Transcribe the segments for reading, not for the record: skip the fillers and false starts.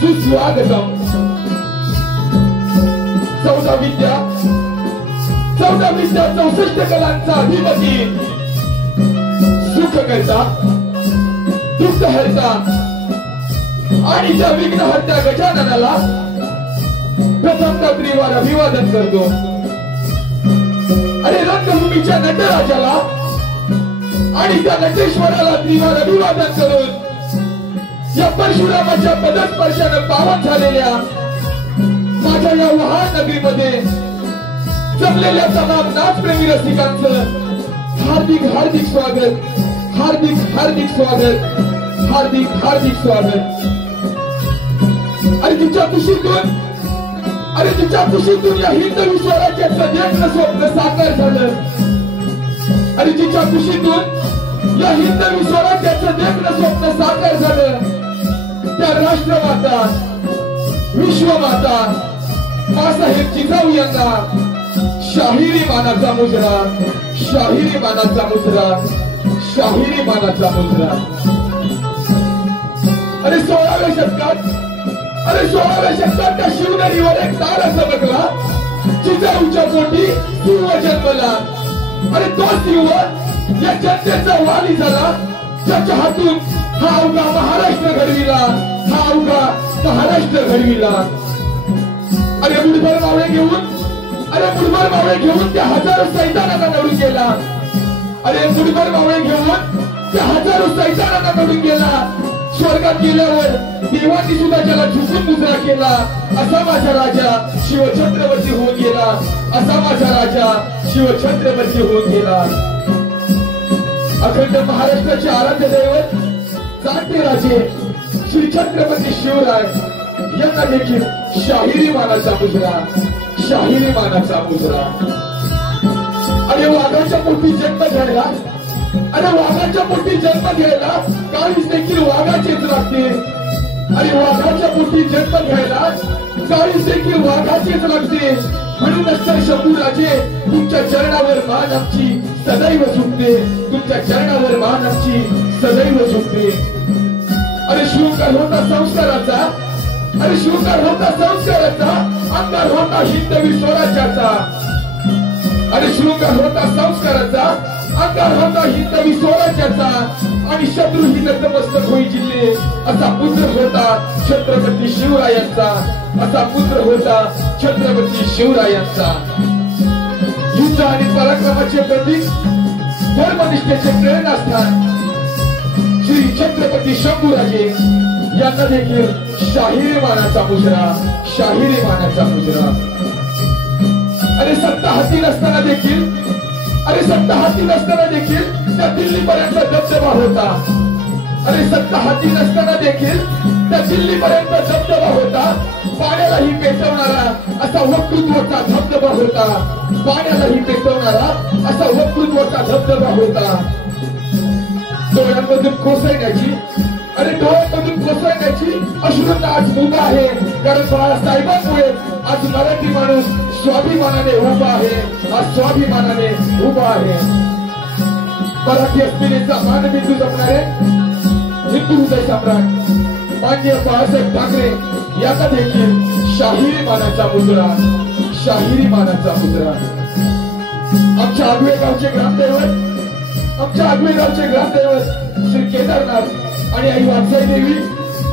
सुस्वागतम चौदा विद्या 64 कलांचा अधिपती सुख करता दुःख हरता आणि त्या विघ्नहर्त्या गजाननाला प्रथमतः त्रिवार अभिवादन करतो। अरे रंगभूमीच्या नटराजाला आणि त्या नटेश्वराला त्रिवार अभिवादन करून या परशुरामाच्या पदस्पर्शाने पावन झालेल्या माझ्या या वहान नगरीमध्ये जमलेल्या तमाम नाचप्रेमी रसिकांचं हार्दिक हार्दिक स्वागत, हार्दिक हार्दिक स्वागत, हार्दिक हार्दिक स्वागत। अरे तिच्या खुशीतून या हिंदवी स्वराज्याचं देखणं स्वप्न साकार झालं। अरे तिच्या खुशीतून या हिंदवी स्वराज्याचं देखणं स्वप्न साकार झालं। त्या राष्ट्रमाता विश्वमाता मासाहेब जिजाऊ यांना शाहिरी मानाचा मुजरा, शाहिरी मानाचा मुजरा, शाहिरी मानाचा मुजरा। अरे 16व्या शतकात त्या शिवनेरीवर एक तारा चमकला, जिजाऊच्या पोटी सिंह जन्मला। अरे तो सिंह या जनतेचा वाली झाला, ज्याच्या हातून हा अवघा महाराष्ट्र घडविला, हा अवघा महाराष्ट्र घडविला। अरे मुठभर मावळे घेऊन त्या हजारो सैतानांना नडून गेला। अरे मुठभर मावळे घेऊन त्या हजारो सैतानांना नडून गेला। स्वर्गात गेल्यावर देवांनी सुद्धा त्याला झुकून मुजरा केला। असा माझा राजा शिवछत्रपती होऊन गेला, असा माझा राजा शिवछत्रपती होऊन गेला। अखंड महाराष्ट्राचे आराध्य दैवत जाणते राजे श्री छत्रपती शिवराय यांना देखील शाहिरी मानाचा मुजरा, शाहिरी मानाचा मुजरा। अरे वाघाच्या पोटी जन्म घ्यायला, अरे वाघाच्या पोटी जन्म घ्यायला काळीच देखील वाघाचेच लागते। अरे वाघाच्या पोटी जन्म घ्यायला काळीच देखील वाघाचेच लागते। म्हणूनच तर शंभूराजे तुमच्या चरणावर मान आमची सदैव झुकते, तुमच्या चरणावर मान आमची सदैव झुकते। अरे शृंगार होता संस्काराचा, अरे शृंगार होता संस्काराचा, अंगार होता हिंदवी स्वराज्याचा। अरे शृंगार होता संस्काराचा, अंगार होता हिंदवी स्वराज्याचा। आणि शत्रू ही नतमस्तक होई जिल्हे असा पुत्र होता छत्रपती शिवरायांचा, असा पुत्र होता छत्रपती शिवरायांचा। युद्ध आणि पराक्रमाचे प्रतीक, धर्मनिष्ठेचे प्रेरणास्थान श्री छत्रपती शंभूराजे यांना देखील शाहिरी मानाचा मुजरा, शाहिरी मानाचा मुजरा। अरे सत्ता हाती नसताना देखील, अरे सत्ता हाती नसताना देखील त्या दिल्लीपर्यंत दबदबा होता। अरे सत्ता हाती नसताना देखील त्या दिल्लीपर्यंत धबधबा होता, पाण्यालाही पेटवणारा असा वक्तृत्वाचा धबधबा होता, पाण्यालाही पेटवणारा असा वक्तृत्वाचा धबधबा होता. डोळ्यांमधून कोसळण्याची, अरे डोळ्यांमधून कोसळण्याची अश्रूंना आज मुभा आहे, कारण बाळासाहेबांमुळे आज मराठी माणूस स्वाभिमानाने उभा आहे, आज स्वाभिमानाने उभा आहे. मराठी अस्मितेचा मानबिंदू जपणारे हिंदू हृदय सम्राट माननीय बाळासाहेब ठाकरे यांना देखील शाहिरी मानाचा मुजरा, शाहिरी मानाचा मुजरा. आमच्या आगवे गावचे ग्रामदैवत, आमच्या आगवे गावचे ग्रामदैवत श्री केदारनाथ आणि आई वाघसाई देवी,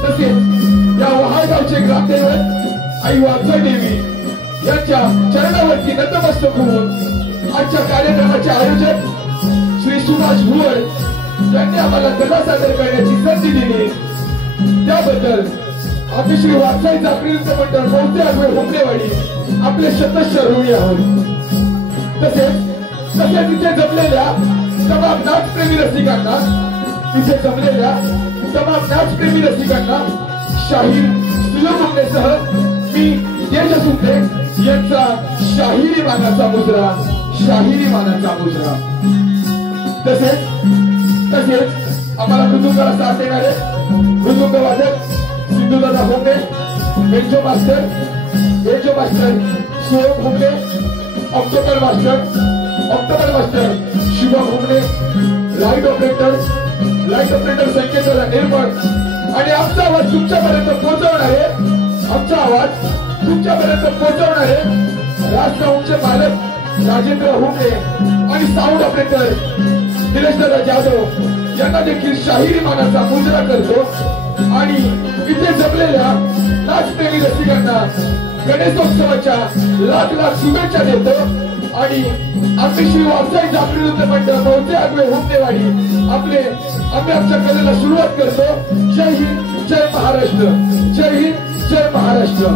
तसेच या वहाळ गावचे ग्रामदैवत आई वाघसाई देवी यांच्या चरणावरती नतमस्तक होऊन आजच्या कार्यक्रमाचे आयोजक श्री सुभाष भुवड यांनी आम्हाला कला सादर करण्याची संधी दिली, त्याबद्दल आम्ही श्री वाघसाई जागृती नृत्य मंडळ मौजे आगवे हुमरेवाडी आपले शतश ऋणी आहोत. तसेच तिथे जमलेल्या तमाम नाचप्रेमी रसिकांना, तिथे जमलेल्या तमाम नाचप्रेमी रसिकांना शाहीर सुलभसह मी तेजस सुंदे यांचा शाहिरी मानाचा मुजरा, शाहिरी मानाचा मुजरा. तसेच आम्हाला मृदुंगाला साथ देणारे मृदुंग वादक सिद्धूदादा होंगे, बेंजो मास्टर शिवम होंगे, ऑक्टोबर मास्टर शिवम होंगे, लाईट ऑपरेटर संकेतला निर्मळ आणि आमचा आवाज तुमच्यापर्यंत पोहोचवणारे, आमचा आवाज तुमच्यापर्यंत पोहोचवणारे राजसाऊंडचे मालक राजेंद्र होंगे आणि साऊंड ऑपरेटर दिनेशदादा जाधव यांना देखील शाहिरी मानाचा मुजरा करतो. आणि इथे जमलेल्या नाचप्रेमी रसिकांना गणेशोत्सवाच्या लाख लाख शुभेच्छा देतो. आणि आम्ही श्री वाघसाई जागृती नृत्य मंडळ मौजे आगवे हुमरेवाडी आम्ही आमच्या कलेला सुरुवात करतो. जय हिंद, जय महाराष्ट्र, जय हिंद, जय महाराष्ट्र.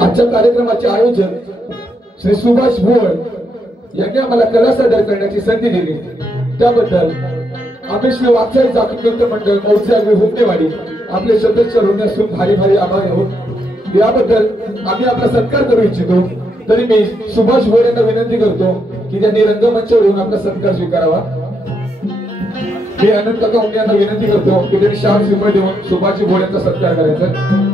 आजच्या कार्यक्रमाचे आयोजक श्री सुभाष भुवड यांनी आम्हाला कला सादर करण्याची संधी दिली, त्याबद्दल आम्ही श्री वाघसाई जागृती नृत्य मंडळ मौजे आगवे हुमरेवाडी आपले सदस्य ऋणी असून भारी भारी आभार आहोत. याबद्दल आम्ही आपला सत्कार करू इच्छितो. तरी मी सुभाष भुवड यांना विनंती करतो की त्यांनी रंगमंचावर येऊन आपला सत्कार स्वीकारावा. मी अनंत काका यांना विनंती करतो की त्यांनी शाल श्रीफळ देऊन सुभाष भुवड यांचा सत्कार करायचा.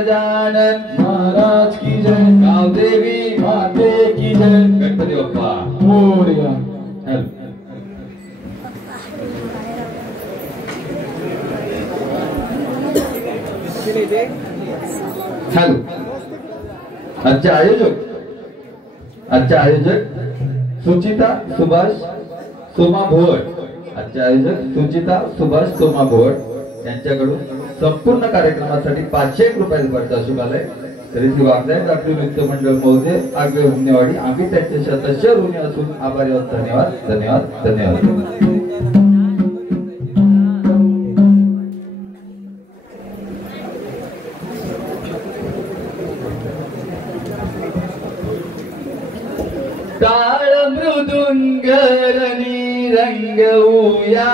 गजानन महाराज की जय, गावदेवी माते की जय, गणपती बाप्पा मोरया. हॅलो. आजचे आयोजक सुचिता सुभाष सोमा भोवड. आजचे आयोजक सुचिता सुभाष सोमा भोवड यांच्याकडून संपूर्ण कार्यक्रमासाठी 501 रुपये भरता शुभालय तरी श्री वागदाय राखीव नृत्य मंडळ महोदय आगवे हुमनेवाडी आम्ही त्यांचे शतशः ऋणी असून आभारी आहोत. धन्यवाद धन्यवाद धन्यवाद. टाळ मृदुंगरणी रंगवूया,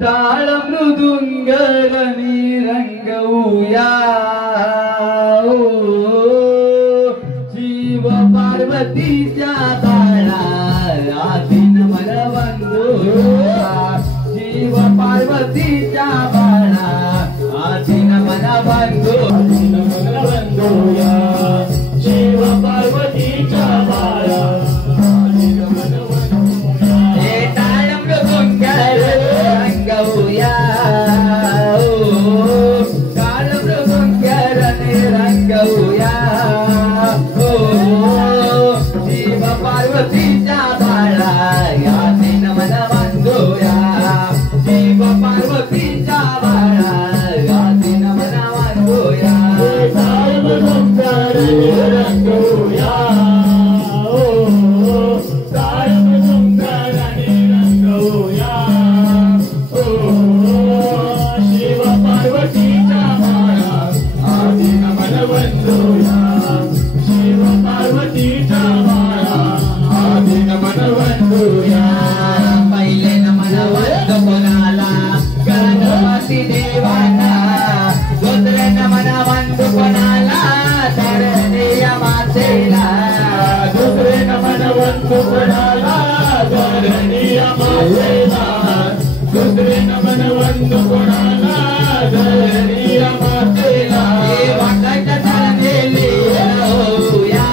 टाळ मृदुंगरणी रंगवूया. शिव पार्वतीच्या बाळा आदिन मन वंदूया, शिव पार्वतीच्या बाळा आदिन मन वंदूया, शिव पार्वतीच्या बाळा आदिन मन वंदूया. हे टाळ मृदुंगरणी रंगवूया, टाळ मृदुंगरणी रंगवूया. शिव पार्वतीच्या बाळा आदिन मन वंदूया, शिव पार्वतीच्या बाळा आदिन मन वंदूया. टाळ मृदुंगरणी रंगवूया, टाळ मृदुंगरणी रंगवूया. शिव पार्वतीच्या बाळा आदिन मन वंदूया, शिव पार्वतीच्या बाळा आदिन मन वंदूया. पहिले नमन वंदू कोणाला गणपती देवाला, दुसरे नमन वंदू कोणाला धरणीय मातेला, दुसरे नमन वंदू कोणाला धरणीय मातेला, दुसरे नमन वंदू कोणाला धरणीय मातेला. वाटायच्या धरणीली होऊया,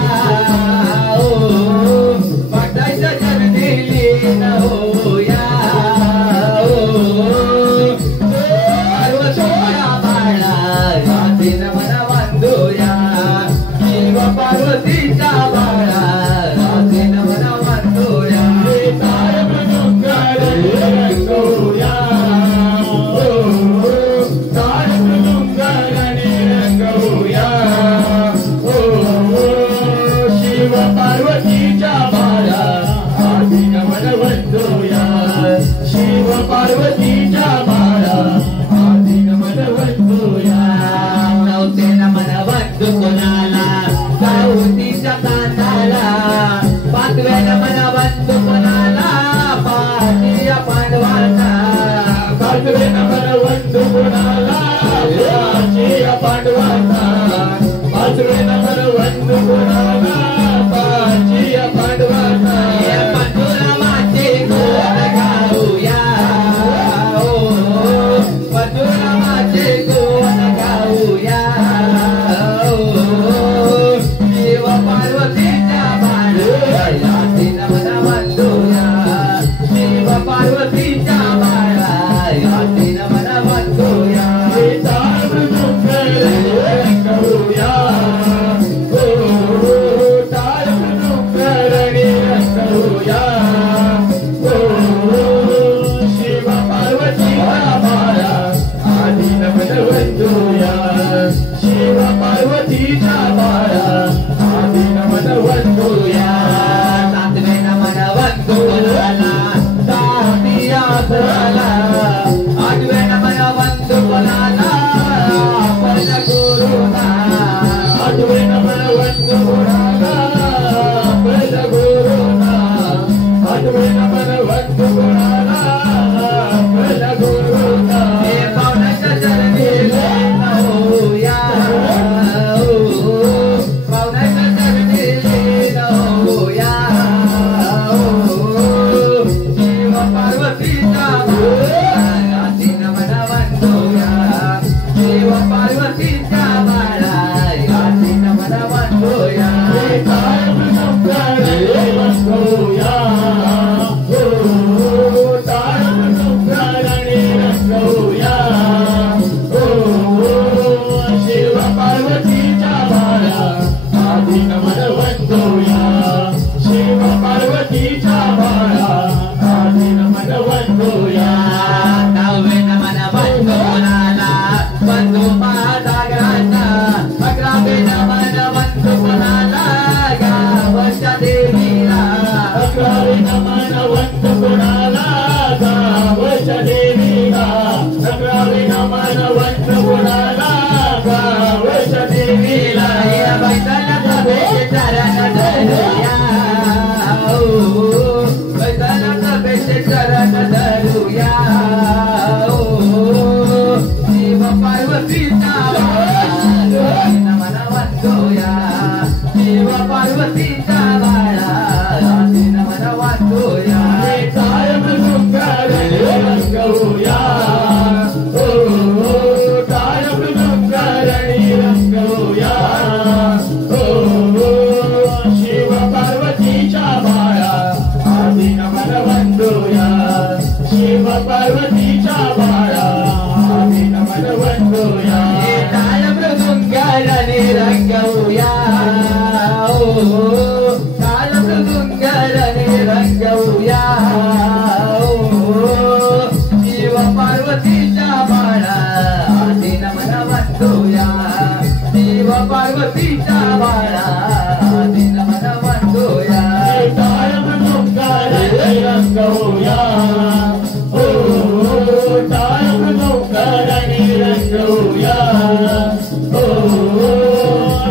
वाटायच्या धरणीली होऊया. पार्वतीच्या बाळा आदिन मन वंदूया, शिव पार्वतीच्या बाळा आदिन मन वंदूया. टाळ मृदुंगरणी रंगवूया, टाळ मृदुंगरणी रंगवूया. शिव पार्वतीच्या बाळा आदिन मन वंदूया, शिव पार्वतीच्या बाळा आदिन मन वंदूया. नवते नमन वंदू कोणाला गावतीच्या कांदाला, पाचवे नमन वंदू कोणाला पाठीया पांडवांना, पाचवे नमन वंदू कोणाला पाठीया पांडवांना, पाचवे नमन वंदू कोणाला पाठीया पांडवांना. परशुरामाचे गुण गाऊया, परशुरामाचे गुण गाऊया. शिव पार्वतीच्या बाळा आदिन मन वंदूया, शिव पार्वतीच्या बाळा आदिन मन वंदूया. टाळ मृदुंगरणी रंगवूया, टाळ मृदुंगरणी रंगवूया. शिव पार्वतीच्या बाळा आदिन मन वंदूया, शिव पार्वतीच्या बाळा आदिन मन वंदूया. सातवे नमन वंदू कोणाला सातिया कोणाला, आठवे नमन वंदू कोणाला आपण गुरुना, आठवे नमन वंदू कोणाला आपण गुरुना, आठवे नमन वंदू कोणाला आपण गुरुना. हे पावनाच्या चरणी लीन शिव पार्वतीच्या बाळा आधी नमन वंदूया शिव पार्वतीच्या बाळा आधी नमन वंदूया शिव पार्वतीच्या बाळा आधी नमन वंदूया नवे नमन वंदोनाला वंदू महासागराचा अकरावे नमन वंदू कोणाला गावच्या देवीला अकरावे नमन वंदू कोणाला गावच्या देवीला अकरावे नमन वंदू कोणाला गावच्या देवीला या बैठला सभेचे चरण धरूया बैठला सभेचे चरण धरूया शिव पार्वतीचा बाळा नमन वंदूया शिव पार्वतीचा बाळा नमन वंदूया कायम दुःखारणे रंगवूया कायम दुःखारणे रंगवूया शिव पार्वतीच्या बाळा आधी नमन वंदूया शिव पार्वतीच्या बाळा आधी नमन वंदूया ताल मृदुंगारणे रंगवूया ताल मृदुंगारणे रंगवूया शिव पार्वतीच्या बाळा आधी नमन वंदूया शिव पार्वतीच्या बाळा आधी नमन वंदूया कायम दुःखारणे रंगवूया कायम दुःखारणे रंगवूया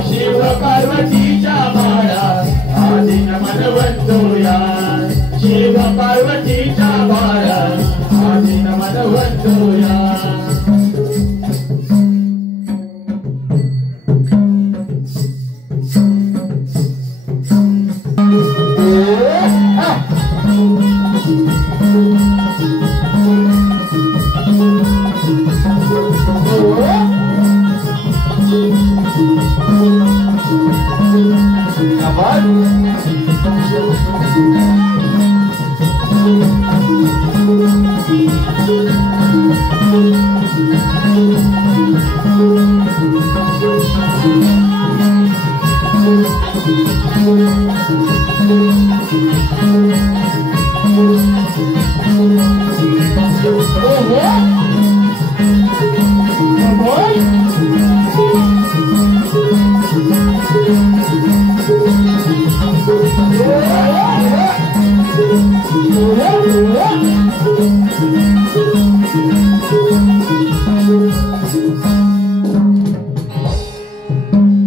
शिव पार्वतीच्या बाळा आधी नमन वंदूया शिव पार्वतीच्या बाळा आधी नमन वंदूया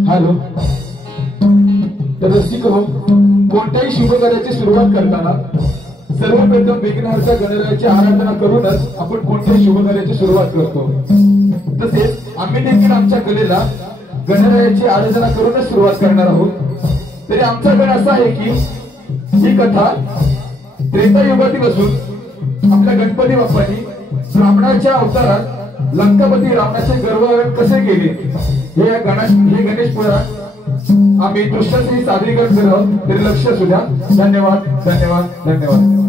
हॅलो तर रसिक हो, कोणत्याही शुभकार्याची सुरुवात करताना सर्वप्रथम विघ्नहर्ता गणरायाची आराधना करूनच आपण कोणत्याही शुभकार्याची सुरुवात करतो. तसेच आम्ही देखील आमच्या कलेला गणरायाची आराधना करूनच सुरुवात करणार आहोत. तरी आमचा गण असा आहे की ही कथा त्रेतायुगातील असून आपल्या गणपती बाप्पांनी ब्राह्मणाच्या अवतारात लंकापती रावणाचे गर्वहरण कसे केले हे गणेश पुराण आम्ही दृश्याचे सादरीकरण करत आहोत. तरी लक्ष असू द्या. धन्यवाद धन्यवाद धन्यवाद.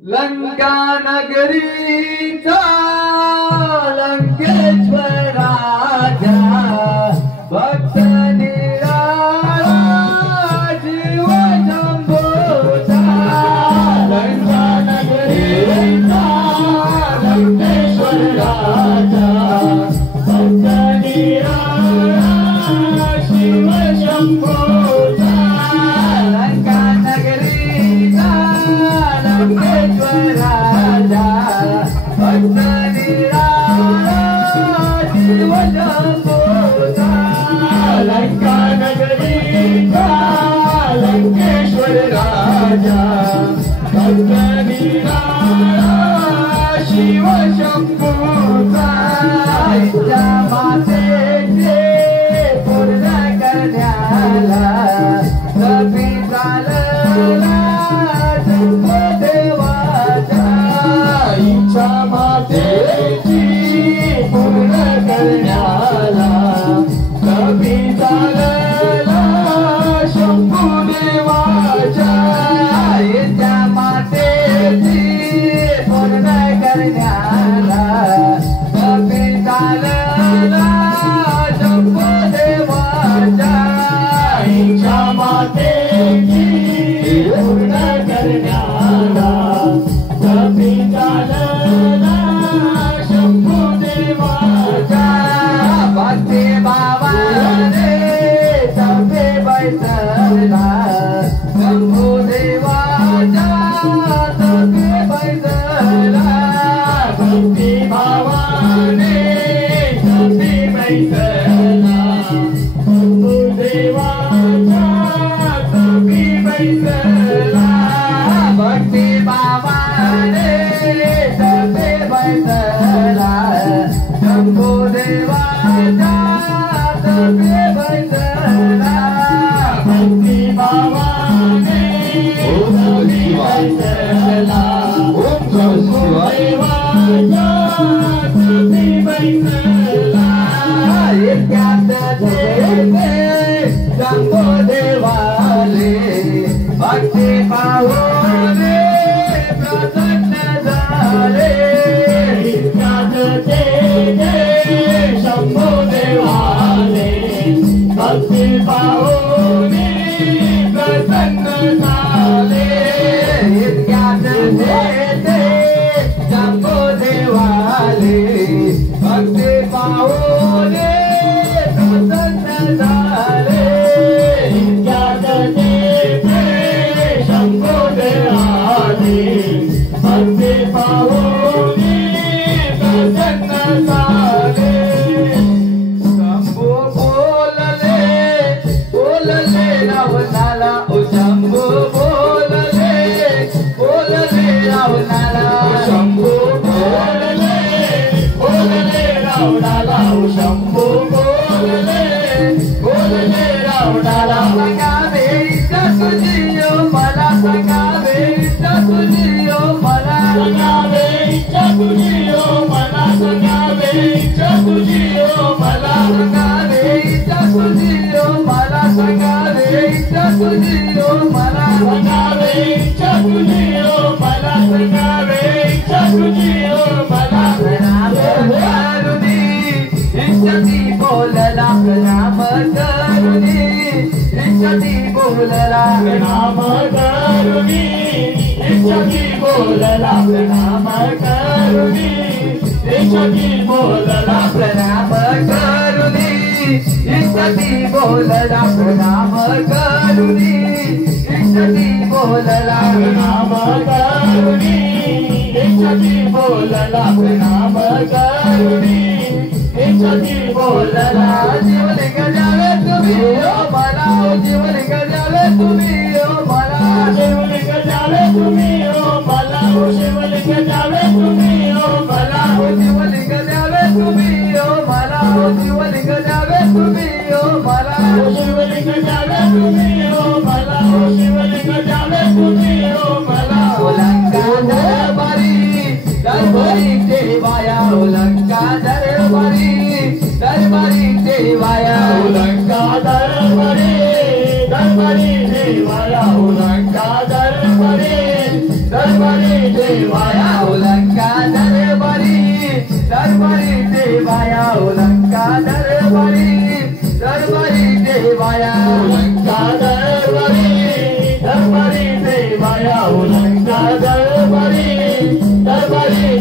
लंका नगरीचा लंकेश्वर राजा भक्त निराळा जीव शंभोचा लंका नगरीचा लंकेश्वर राजा भक्त निराळा शिव शंभोचा लंका नगरीचा लंकेश्वर राजा भक्त निराळा जीव शंभोचा लंका नगरीचा लंकेश्वर राजा भक्त निराळा शिव शंभूचा मातेचे पूर्ण करण्याला कभी चालला देवाचा पाहुनी प्रसन्न झाले शंभू बोलले बोलले रावणाला ओ शंभू बोलले बोलले रावणाला शंभू बोलले बोलले रावणाला ओ शंभू बोलले बोलले रावणाला सांगावे इच्छा तुझी ओ मला सांगावे इच्छा तुझी ओ मला सांगावे इच्छा तुझी ओ मला सांगावे इच्छा तुझी ओ मला सांगावे इच्छा तुझी ओ मला सांगावे इच्छा तुझी ओ मला सांगावे इच्छा तुझी ओ मला सांगावे इच्छा तुझी ओ मला करुणी इच्छा ती बोलला नाम करुणी इच्छा ती बोलला नाम करुणी इच्छा ती बोलला नाम करुणी इच्छा ती बोलला प्रणाम करुणी इच्छा ती बोलला प्रणाम करुणी इच्छा ती बोलला प्रणाम करुणी इच्छा ती बोलला प्रणाम करुणी इच्छा ती बोलला जीवलिंग जावे तुम्ही ओ मला जीवलिंग जावे तुम्ही ओ मला जीवलिंग जावे तुम्ही ओ मला शिवलिंग जावे तुम्ही ओ मला शिवलिंग जावे तुम्ही ओ मला शिवलिंग जावे तुम्ही ओ मला शिवलिंग जावे तुम्ही ओ मला शिवलिंग जावे तुम्ही ओ मला लंका दरबारी देवाया लंका दरबारी देवाया लंका दरबारी देवाया लंका दरबारी देवाया लंका दरबारी देवाया लंका दरबारी देवाया लंका दरबारी देवाया लंका दरबारी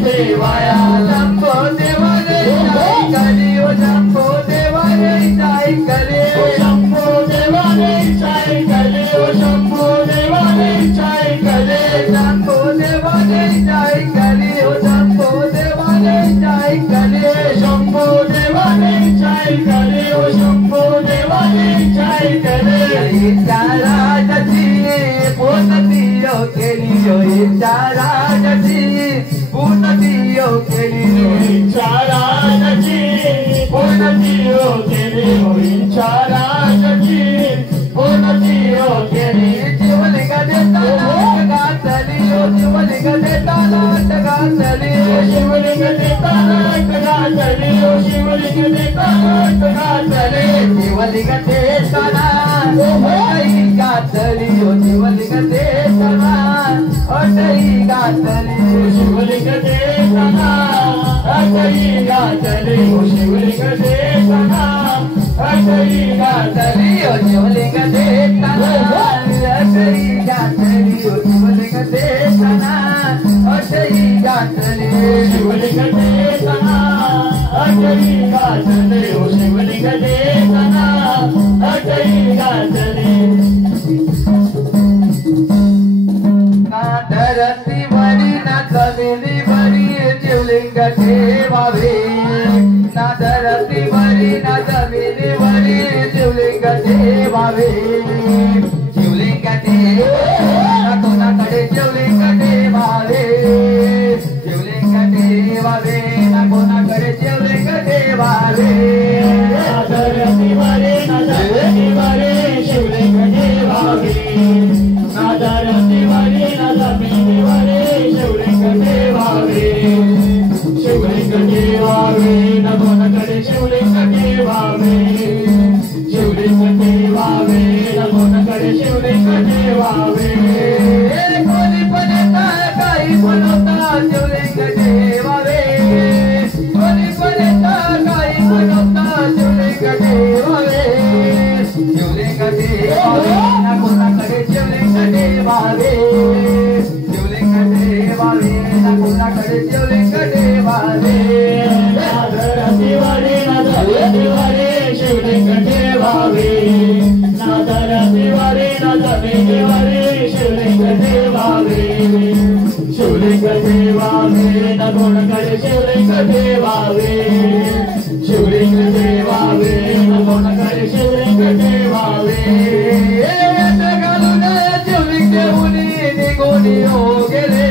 देवाया शंभो देवाने जाई करे ओ शंभो देवाने जाई करे शंभो देवाने जाई करे ओ शंभो देवाने जाई करे शंभो देवाने जाई करे ओ शंभो देवाने जाई करे शंभो देवाने जाई करे ओ शंभो देवाने जाई करे इच्छा राजाची पूर्णतियो केली ओ इच्छा राजाची पूर्णतियो केली ओ इच्छा राजाची पूर्णतियो केली ओ इच्छा राजाची पूर्णतियो केली शिवलिंग देताना गातली ओ शिवलिंग देताना गातली शिवलिंग देताना गातली ओ शिवलिंग देताना गातली शिवलिंग देताना गातली ओ शिवलिंग देताना अटई गातली शिवलिंग देताना अटई गातली ओ शिवलिंग देताना अटई गातली ओ शिवलिंग देताना अटई गातली ओ शिवलिंग देताना अटई गातली शिवलिंग देताना अटई गातली ओ शिवलिंग देताना अटई गातली धरती बरी ना जमिनी बरी शिवलिंग ठेवावे ना धरती बरी ना जमिनी बरी शिवलिंग ठेवावे शिवलिंग ठेवा कोणाकडे शिवलिंग ठेवावे शिवलिंग ठेवावे ना कोणाकडे शिवलिंग ठेवावे धरती बरी ना जमिनी बरी शिवलिंग ठेवावे ना धरती बरी ना जमिनी बरी शिवलिंग ठेवावे शिवलिंग ठेवावे ना कोणाकडे शिवलिंग ठेवावे शिवलिंग ठेवावे ना कोणाकडे शिवलिंग ठेवावे कोणी पण येता काही पण होता शिवलिंग ठेवावे कोणी पण येता काही पण होता शिवलिंग ठेवावे शिवलिंग ठेवावे ना कोणाकडे शिवलिंग ठेवावे शिवलिंग ठेवावे ना कोणाकडे शिवलिंग ठेवावे धरती बरी ना जमिनी बरी शिवलिंग ठेवावे ना धरती बरी ना जमिनी बरी शिवलिंग ठेवावे शिवलिंग ठेवावे ठेवावे शिवलिंग ठेवावे कोणाकडे शिवलिंग ठेवावे घालून शिवलिंग ठेवून निघून हो गेले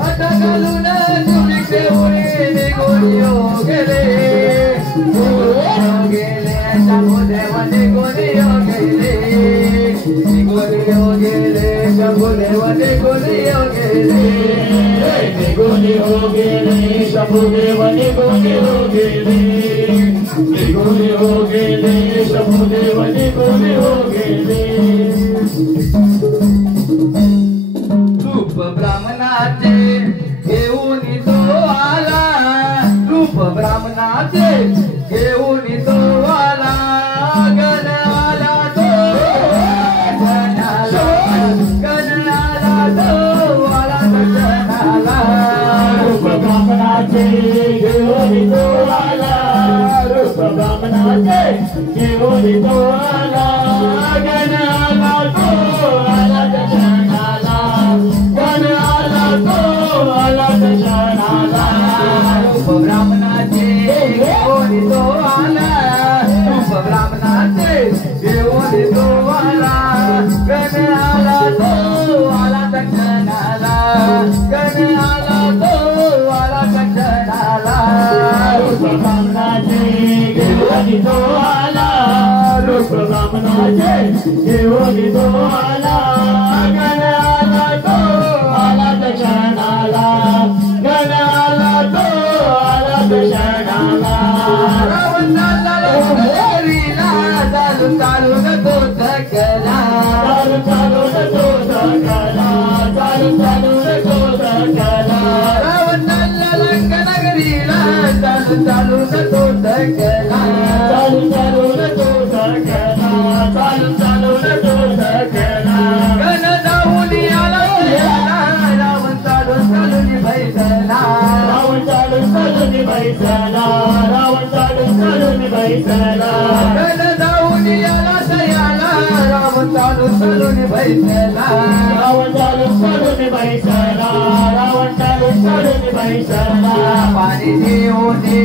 आता घालून शिवलिंग ठेवून निघून हो गेले गेले शंभूदेव निघून हो गेले निघून हो गेले शंभूदेव निघून हो गेले निघून हो गेले शंभूदेव निघून हो गेले निघून हो गेले शंभूदेव निघून हो गेले रूप ब्राह्मणाचे घेऊन तो आला रूप ब्राह्मणाचे घेऊन तो आला गण आला तो गण आला तो आला गणाला रूप ब्राह्मणाचे घेऊन तो आला रूप ब्राह्मणाचे घेऊन तो आला गण आला तो आला गणाला गण आला तो आला गणाला रूप ब्राह्मणाचे घेऊन तो आला रूप ब्राह्मणाचे घेऊन तो आला गण आला तो आला गणाला गण आला तो आला गणाला रूप ब्राह्मणाचे घेऊन तो आला रूप ब्राह्मणाचे घेऊन तो आला गण आला तो आला गणाला गण आला तो आला गणाला चालू चालू तो सकला चालू चालू तो सकला चालू चालू तो सकला रावणाला लंकानगरीला चालू चालू तो सकला चालू चालू तो सकला चालू चालू तो सकला गण जाऊन आला रावण चालू चालून बैसला रावण चालू चालून बैसला रावण चालू चालून बैसला गण जाऊन आला तयाला रावण चालू चालून बैसला रावण चालू चालून बैसला रावण चालू चालून बैसला पाणी देऊने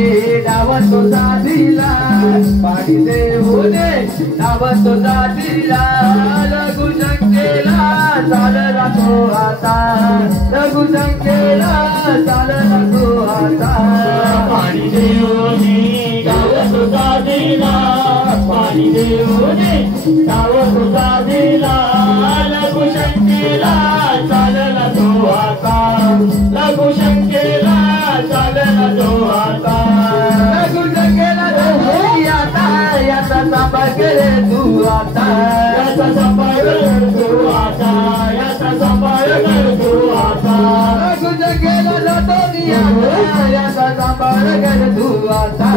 डावत तो जातीला पाणी देऊने डावत तो जातीला लघु शंकेला चालला तो आता लघु शंकेला चालला तो आता पाणी देऊने डावत तो जातीला पाणी देऊने डावत तो जातीला लघु शंकेला चालला तो आता लघु शंकेला चालला तो आता लघु शंकेला आता याचा सांभाळ करे तू आता याचा सांभाळ कर तू आता याचा सांभाळ कर तू आता लघु शंकेला जातो आता याचा सांभाळ कर तू आता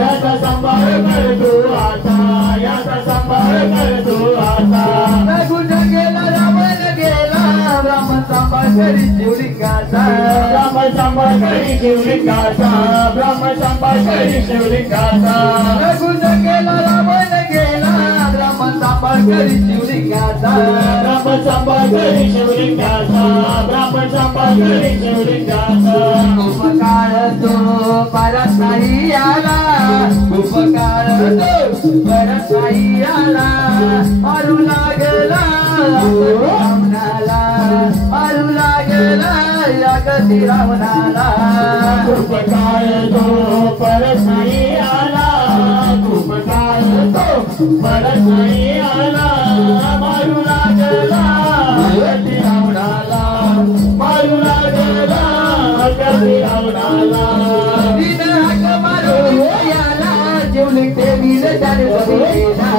याचा सांभाळ कर तू आता याचा सांभाळ कर तू आता लघु शंकेला रावण गेला ब्राह्मण सांभाळ करी शिवलिंगाचा ब्राह्मण सांभाळ करी शिवलिंगाचा ब्राह्मण सांभाळ करी शिवलिंगाचा लघु शंकेला रावण गेला ब्राह्मण सांभाळ करी शिवलिंगाचा ब्राह्मण सांभाळ करी शिवलिंगाचा ब्राह्मण सांभाळ करी शिवलिंगाचा खूप काळ तो परत नाही आला खूप काळ तो परत नाही आला मारू लागला रावणाला मारू लागला या गती रावणाला खूप काळ तो परत नाही आला खूप काळ तो परत नाही आला मारू लागला गती रावणाला मारू लागला गती रावणाला दिन हाक मारून याला शिवलिंग देवीला जाणे जमिनीला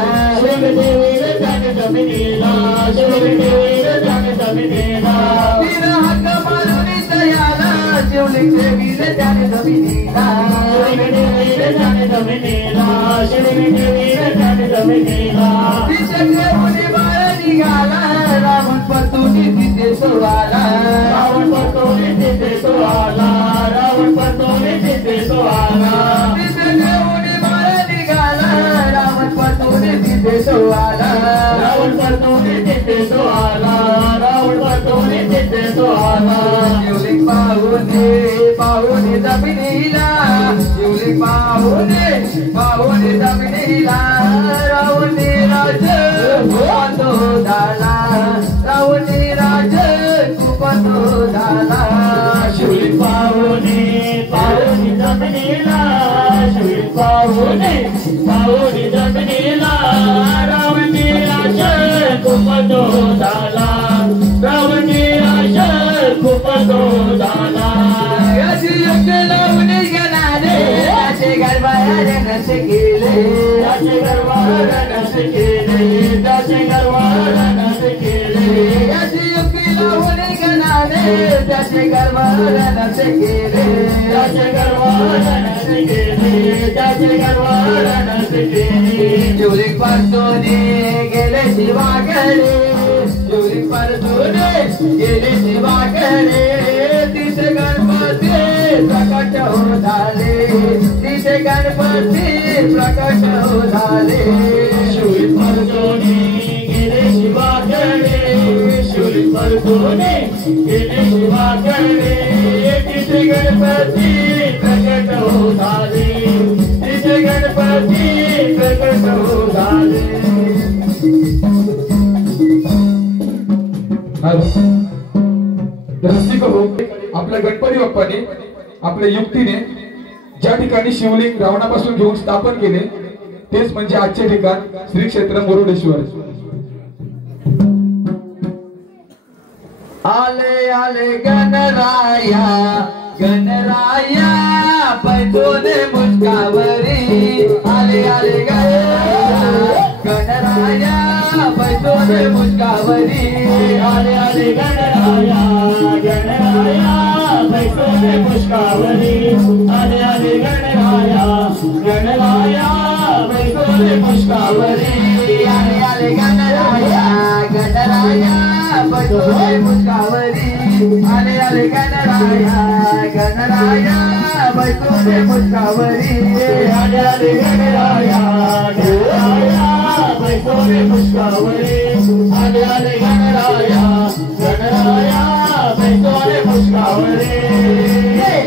शिवलिंग देवीला जाणे जमिनीला शिवलिंग देवीला जाणे जमिनीला दिन हाक मारून याला शिवलिंग देवीला जाणे जमिनीला शिवलिंग देवीला जाणे जमिनीला शिवलिंग देवीला जाणे जमिनीला दिशेने बाळ निघाला रावण परतून तिथे तो आला रावण परतून तिथे तो आला रावण परतून तिथे तो आला दिशेने बाळ निघाला रावण परतून तिथे तो आला रावण परतून तिथे तो आला रावण परतून तिथे तो आला शिवलिंग पाहून पाहुणे जमिनीला शिवलिंग पाहुणे जमिनीला रावणी राज कुपतो झाला रावणी राज कुपतो झाला शिवलिंग पाहुणे जमिनीला शिवलिंग पाहुणे जमिनीला रावणी राज कुपतो झाला रावणी राज कुपतो झाला याची योग्य लावणी गेलाने त्याचे गरबार नसे केले त्याचे गरबार नसे केले त्याचे गरबार नसे केले याची योग्य लावणी गेलाने त्याचे गरबार नसे केले त्याचे गरबार नसे केले त्याचे गरबार नसे केले शिवलिंग परतोने गेले शिवाकडे शिवलिंग परतोने गेले शिवाकडे तिथे गणपती प्रकट हो झाले तिथे गणपती प्रकट हो झाले शिवलिंग परतोने गेले शिवाकडे शिवलिंग परतोने गेले शिवाकडे तिथे गणपती प्रकट हो झाले तिथे गणपती प्रकट हो झाले रसिक हो आपल्या गणपती बाप्पाने आपल्या युक्तीने ज्या ठिकाणी शिवलिंग रावणापासून घेऊन स्थापन केले तेच म्हणजे आजचे ठिकाण श्री क्षेत्र मुरुडेश्वर. आले आले गणराया गणराया पैठोने मुस्कावरी आले आले गणराया पैठोने मुस्कावरी आले आले गणराया पैठोने मुस्कावरी आले आले गणराया पैठोने मुस्कावरी आले आले गणराया पैठोने मुस्कावरी आले आले गणराया पैठोने मुस्कावरी आले आले गणराया पैठोने मुस्कावरी आले आले गणराया पैठोने मुस्कावरी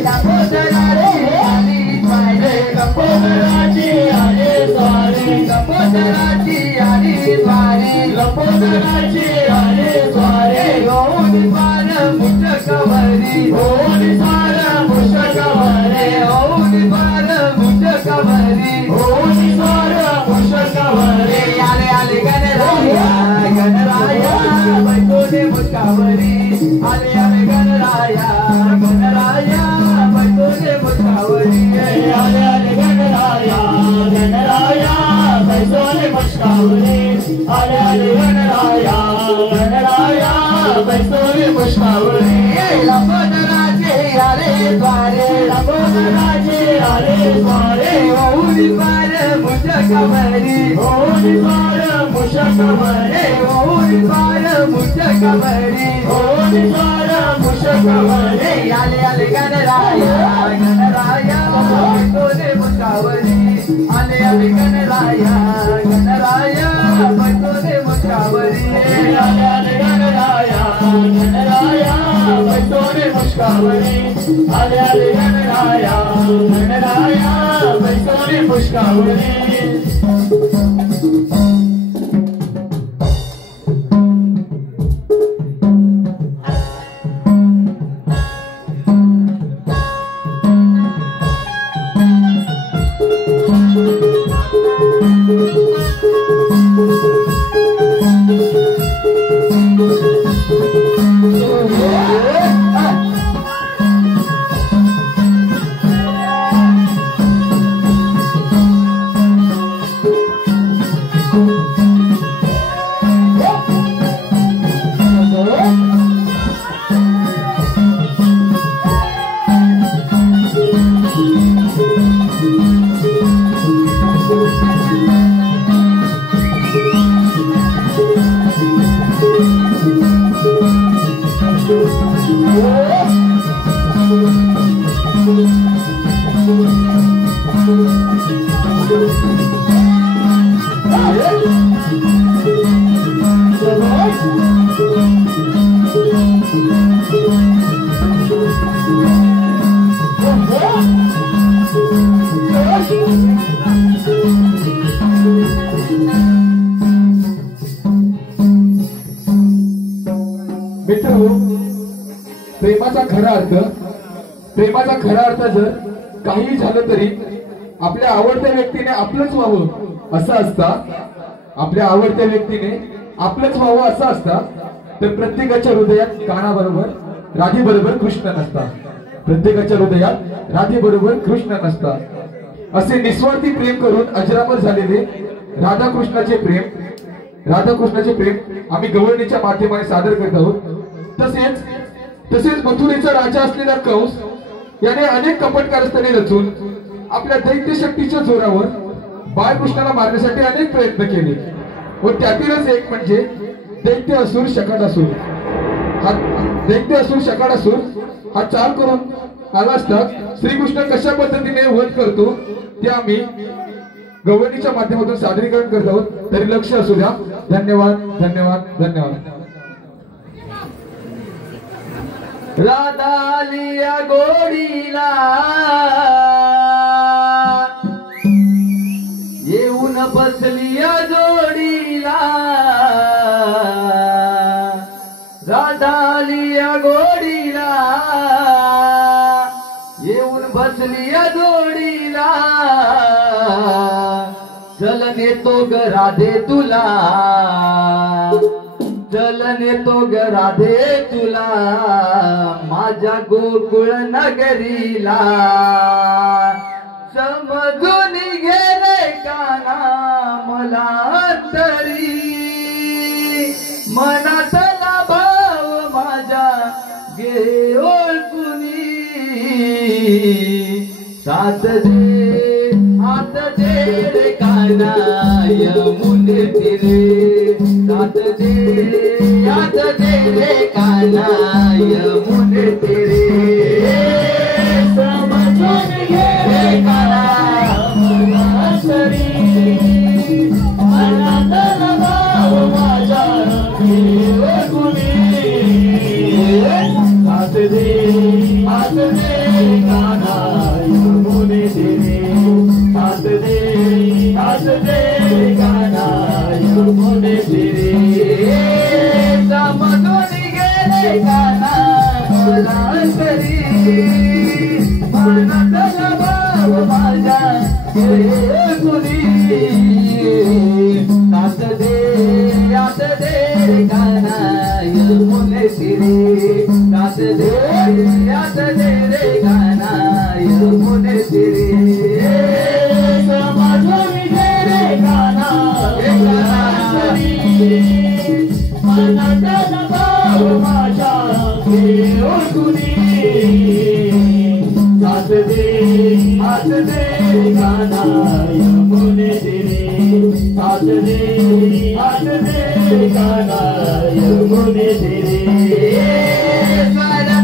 लंबोदराची आली द्वारे लंबोदराची आले द्वारे लंबोदराची आली द्वारे लंबोदराची आले द्वारे होऊन पार मुटकवरी होऊन सार मुशकवरे होऊन पार मुटकवरी होऊन सार मुशकवरे आले आले गणराया पैठोने मुस्कावरी आले आले गणराया पैठोने मुस्कावरी आले आले गणराया पैठोने मुस्कावरी आले आले गणराया पैठोने मुस्कावरी लंबोदराचे आले द्वारे लंबोदराचे आले द्वारे होऊन पार मुटकवरी होऊन सार मुशकवरे होऊन पार मुटकवरी होऊन सार मुशकवरे आले आले गणराया पैठोने मुस्कावरी आले आले गणराया पैठोने मुस्कावरी आले आले गणराया पैठोने मुस्कावरी आले आले गणराया पैठोने मुस्कावरी खरा अर्थ, प्रेमाचा खरा अर्थ जर काही झालं तरी आपल्या आवडत्या व्यक्तीने आपलंच व्हावं असं असता, आपल्या आवडत्या व्यक्तीने आपलंच व्हावं असं असता, तर प्रत्येकाच्या हृदयात कानाबरोबर राधेबरोबर कृष्ण नसता, प्रत्येकाच्या हृदयात राधेबरोबर कृष्ण नसता. असे निस्वार्थी प्रेम करून अजरामर झालेले राधाकृष्णाचे प्रेम आम्ही गवळणीच्या माध्यमाने सादर करत आहोत. तसेच मथुरेचा राजा असलेला कंस याने अनेक कपट कारस्थाने रचून आपल्या दैत्य शक्तीच्या जोरावर बाळकृष्णाला मारण्यासाठी अनेक प्रयत्न केले व त्यातीलच एक म्हणजे दैत्य असुर शकाडासूर. हा चाल करून आला असता श्रीकृष्ण कशा पद्धतीने वध करतो ते आम्ही गवळणीच्या माध्यमातून सादरीकरण करत आहोत. तरी लक्ष असू द्या. धन्यवाद धन्यवाद धन्यवाद. राधा लिया गोडीला येऊन बसलिया जोडीला, राधा लिया गोडीला येऊन बसलिया जोडीला, चल नेतो ग राधे तुला, चल नेतो ग राधे तुला माझ्या गोकुळ नगरीला, समजून घे रे काना मला तरी, मनातला भाव माझ्या घे ओळखुनी, साथ दे हात दे रे काना यमुने तिरे, साथ दे हात दे रे काना यमुने तिरे, समजून घे रे काना मला तरी, मनातला भाव माझ्या घे ओळखुनी, साथ दे हात दे काना यमुने तिरे, हात दे काना यमुने तिरे, समजून गेले काना मला तरी, मनातला भाव माझ्या घे साथ दे काना यमुने तिरे, साथ दे रे काना यमुने तिरे, समजून घे रे काना मनातला भाव माझ्या घे ओळखुनी, साथ दे हात दे काना यमुने तिरे, साथ दे हात दे काना यमुने तिरे,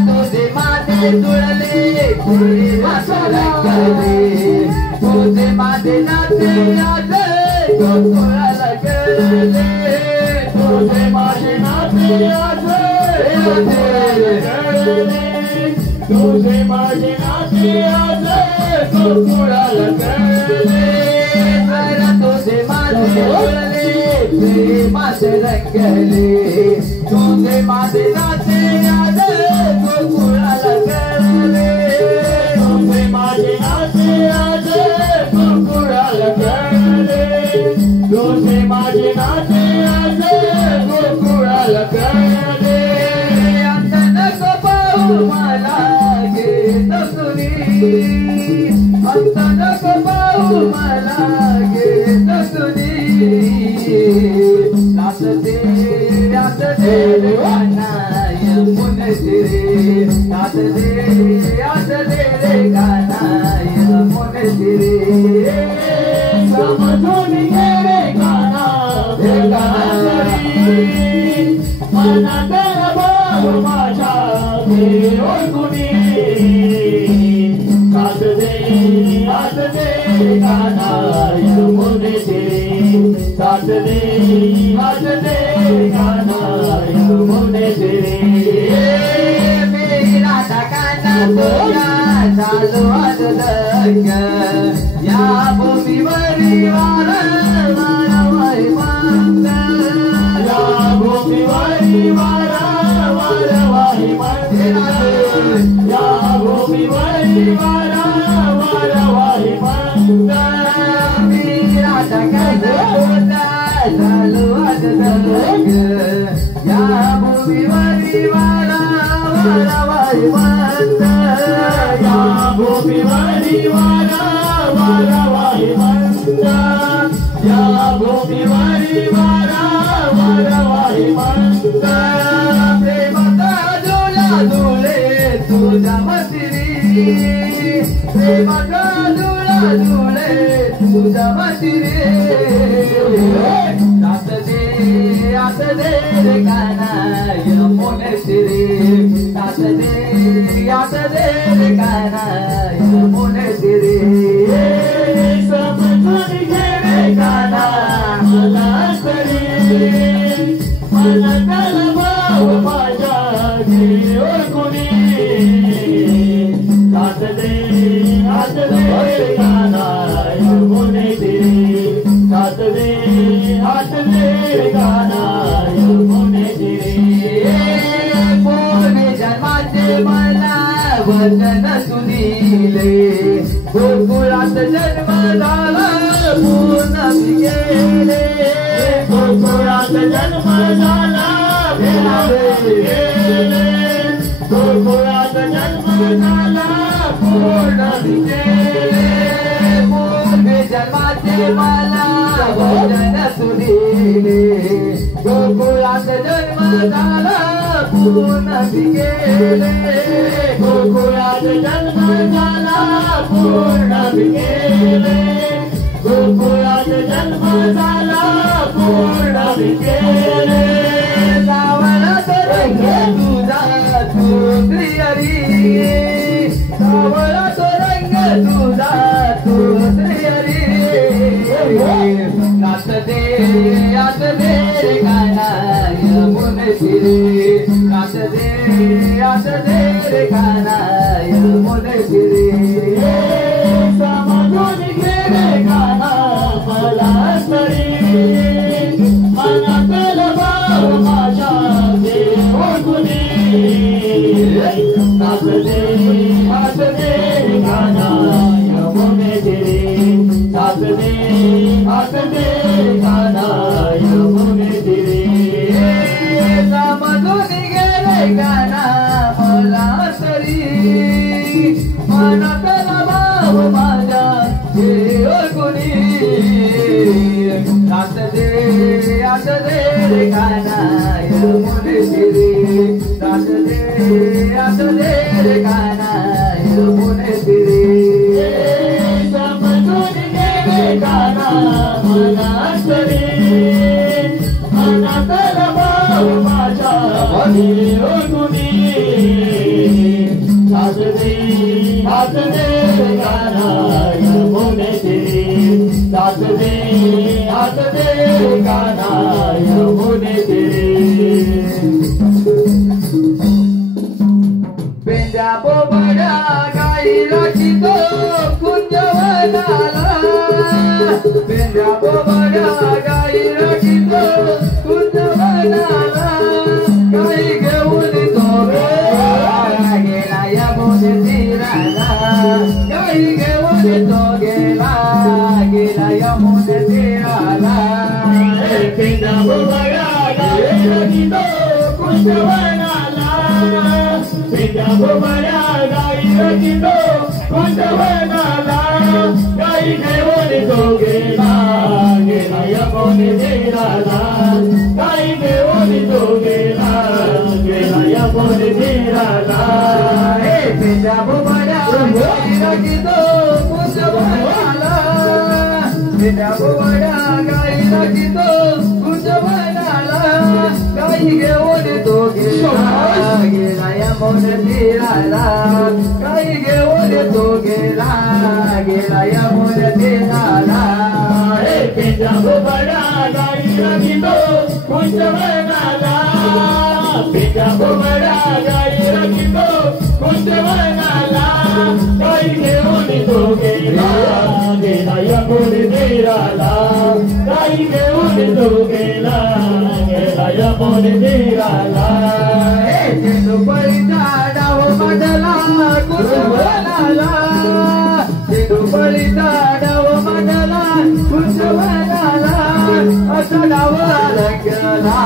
तुझे माथे तुळले तुळे रंगले, तुझे माझे नाते आज गोकुळाला गेले, तुझे माझे नाते आज गेले, तुझे माझे नाते आज गोकुळाला गेले, तुझे माझे तुळले प्रेमाचे रंगले, तुझे माझे नाते आज गोकुळाला गेले, तुझे माझे नाते आज गोकुळाला गेले, तुझे माझे नाते आज गोकुळाला गेले, आता नको पाहू मला घेत सुनी, आता नको पाहू मला घेत सुनी, साथ दे काना यमुने तिरे, साथ दे रे काना यमुने तिरे, समजून घे रे काना मनातला भाव माझ्या घे ओळखुनी, साथ दे काना यमुने तिरे, साथ दे काना यमुने तिरे, मेरी राधा काना तुझ्या चालू आदलक, या भूमीवरी वारा वारा वाई मंग, या भूमीवरी वारा वारा वाई मंग, वारा वारा वाही मंद मीराचा काना होता झालो आज जग या भूमीवरी वारा वारा वाही मंद या भूमीवरी वारा वारा वाही मंद या भूमीवरी वारा वारा वाही मंद प्रेमाचा झुला झुले तुझ्या मथिरी प्रेमाचा झुला झुले तुझ्या मथिरी आत दे रे काना यमुने तिरी आत दे रे काना यमुने तिरी समजून घे रे काना मला तरी मला त्याला भाव माझ्या घे कोणी हात दे काना यमुने तिरी हात दे काना यमुने तिरी पूर्वी जन्माचे मला वचन सुनीले गोकुळात जन्म झाला पूर्ण गेले गोकुळात जन्म झाला गेले गोकुळात जन्म झाला पूर्ण गेले पूर्वी जन्माचे मला वचन सुनीले गोकुळात जन्म झाला पूर्ण गेले गोकुळात जन्म झाला पूर्ण गेले गोकुळात जन्म झाला पूर्ण गेले सावळा तो रंग तुझा तू श्रीहरी सावळा तो रंग तुझा तू श्रीहरी नाच दे रे काना यमुने तिरी नाच दे रे काना यमुने तिरी समजून घे रे काना मला तरी मनातला भाव माझ्या घे कोणी नाच दे काना यमुने तिरी नाच दे काना यमुने तिरी समजून गेले गाना मला तरी मनातला भाव माझ्या हे कोणी नाच दे रे गाना यमुने तिरी नाच दे रे गाना यमुने तिरी समजून गेले गाना मला तरी मनातला भाव माझ्या कोणी नाच दे गाना यमुने तिरी नाच दे गाना यमुने तिरी पेंड्या बोबड्या गाईला चितो कुंजवनाला पेंड्या बोबड्या गाईला चितो कुंजवनाला गाई घेऊन तो गेला यमुने तीराला गाई घेऊन तो गेला यमुने तीराला पिंडा बोबड्या गाईला चितो कुंजवनाला पिंडा बोबड्या गाईला चितो कुंजवनाला गाई घेऊन तो गेला यमुने तीराला गाई घेऊन तो गेला यमुने तीराला पेंड्या बोबड्या गाईला चितो कुंजवनाला पेंड्या बोबड्या गाईला चितो कुंजवनाला गाई घेऊन तो गेला यमुने तीराला गाई घेऊन तो गेला यमुने तीराला पिंडा बोबड्या गाईला चितो कुंजवनाला पिंडा बोबड्या गाईला चितो कुंजवनाला गाई घेऊन तो गेला यमुने तीराला गाई घेऊन तो गेला यमुने तीराला दुपारीचा डाव मधला कुसुम कुंजवनाला डोबळीचा डाव मांडला कुंजवनाला असा डाव रंगला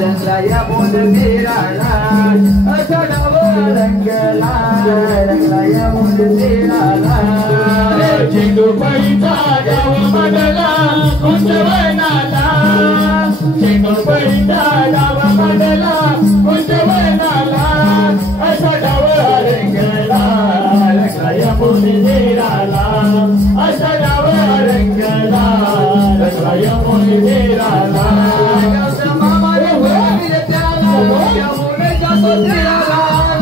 रंगला या मंदिराला असा डाव रंगला रंगला या मंदिराला डोबळीचा डाव मांडला कुंजवनाला डोबळीचा डाव मांडला कुंजवनाला असा डाव रंगला रंगला या मंदिराला असा डाव रंगला रंगला या मंदिराला मामा रे होईल त्याला यमुनेच्या सोतीराला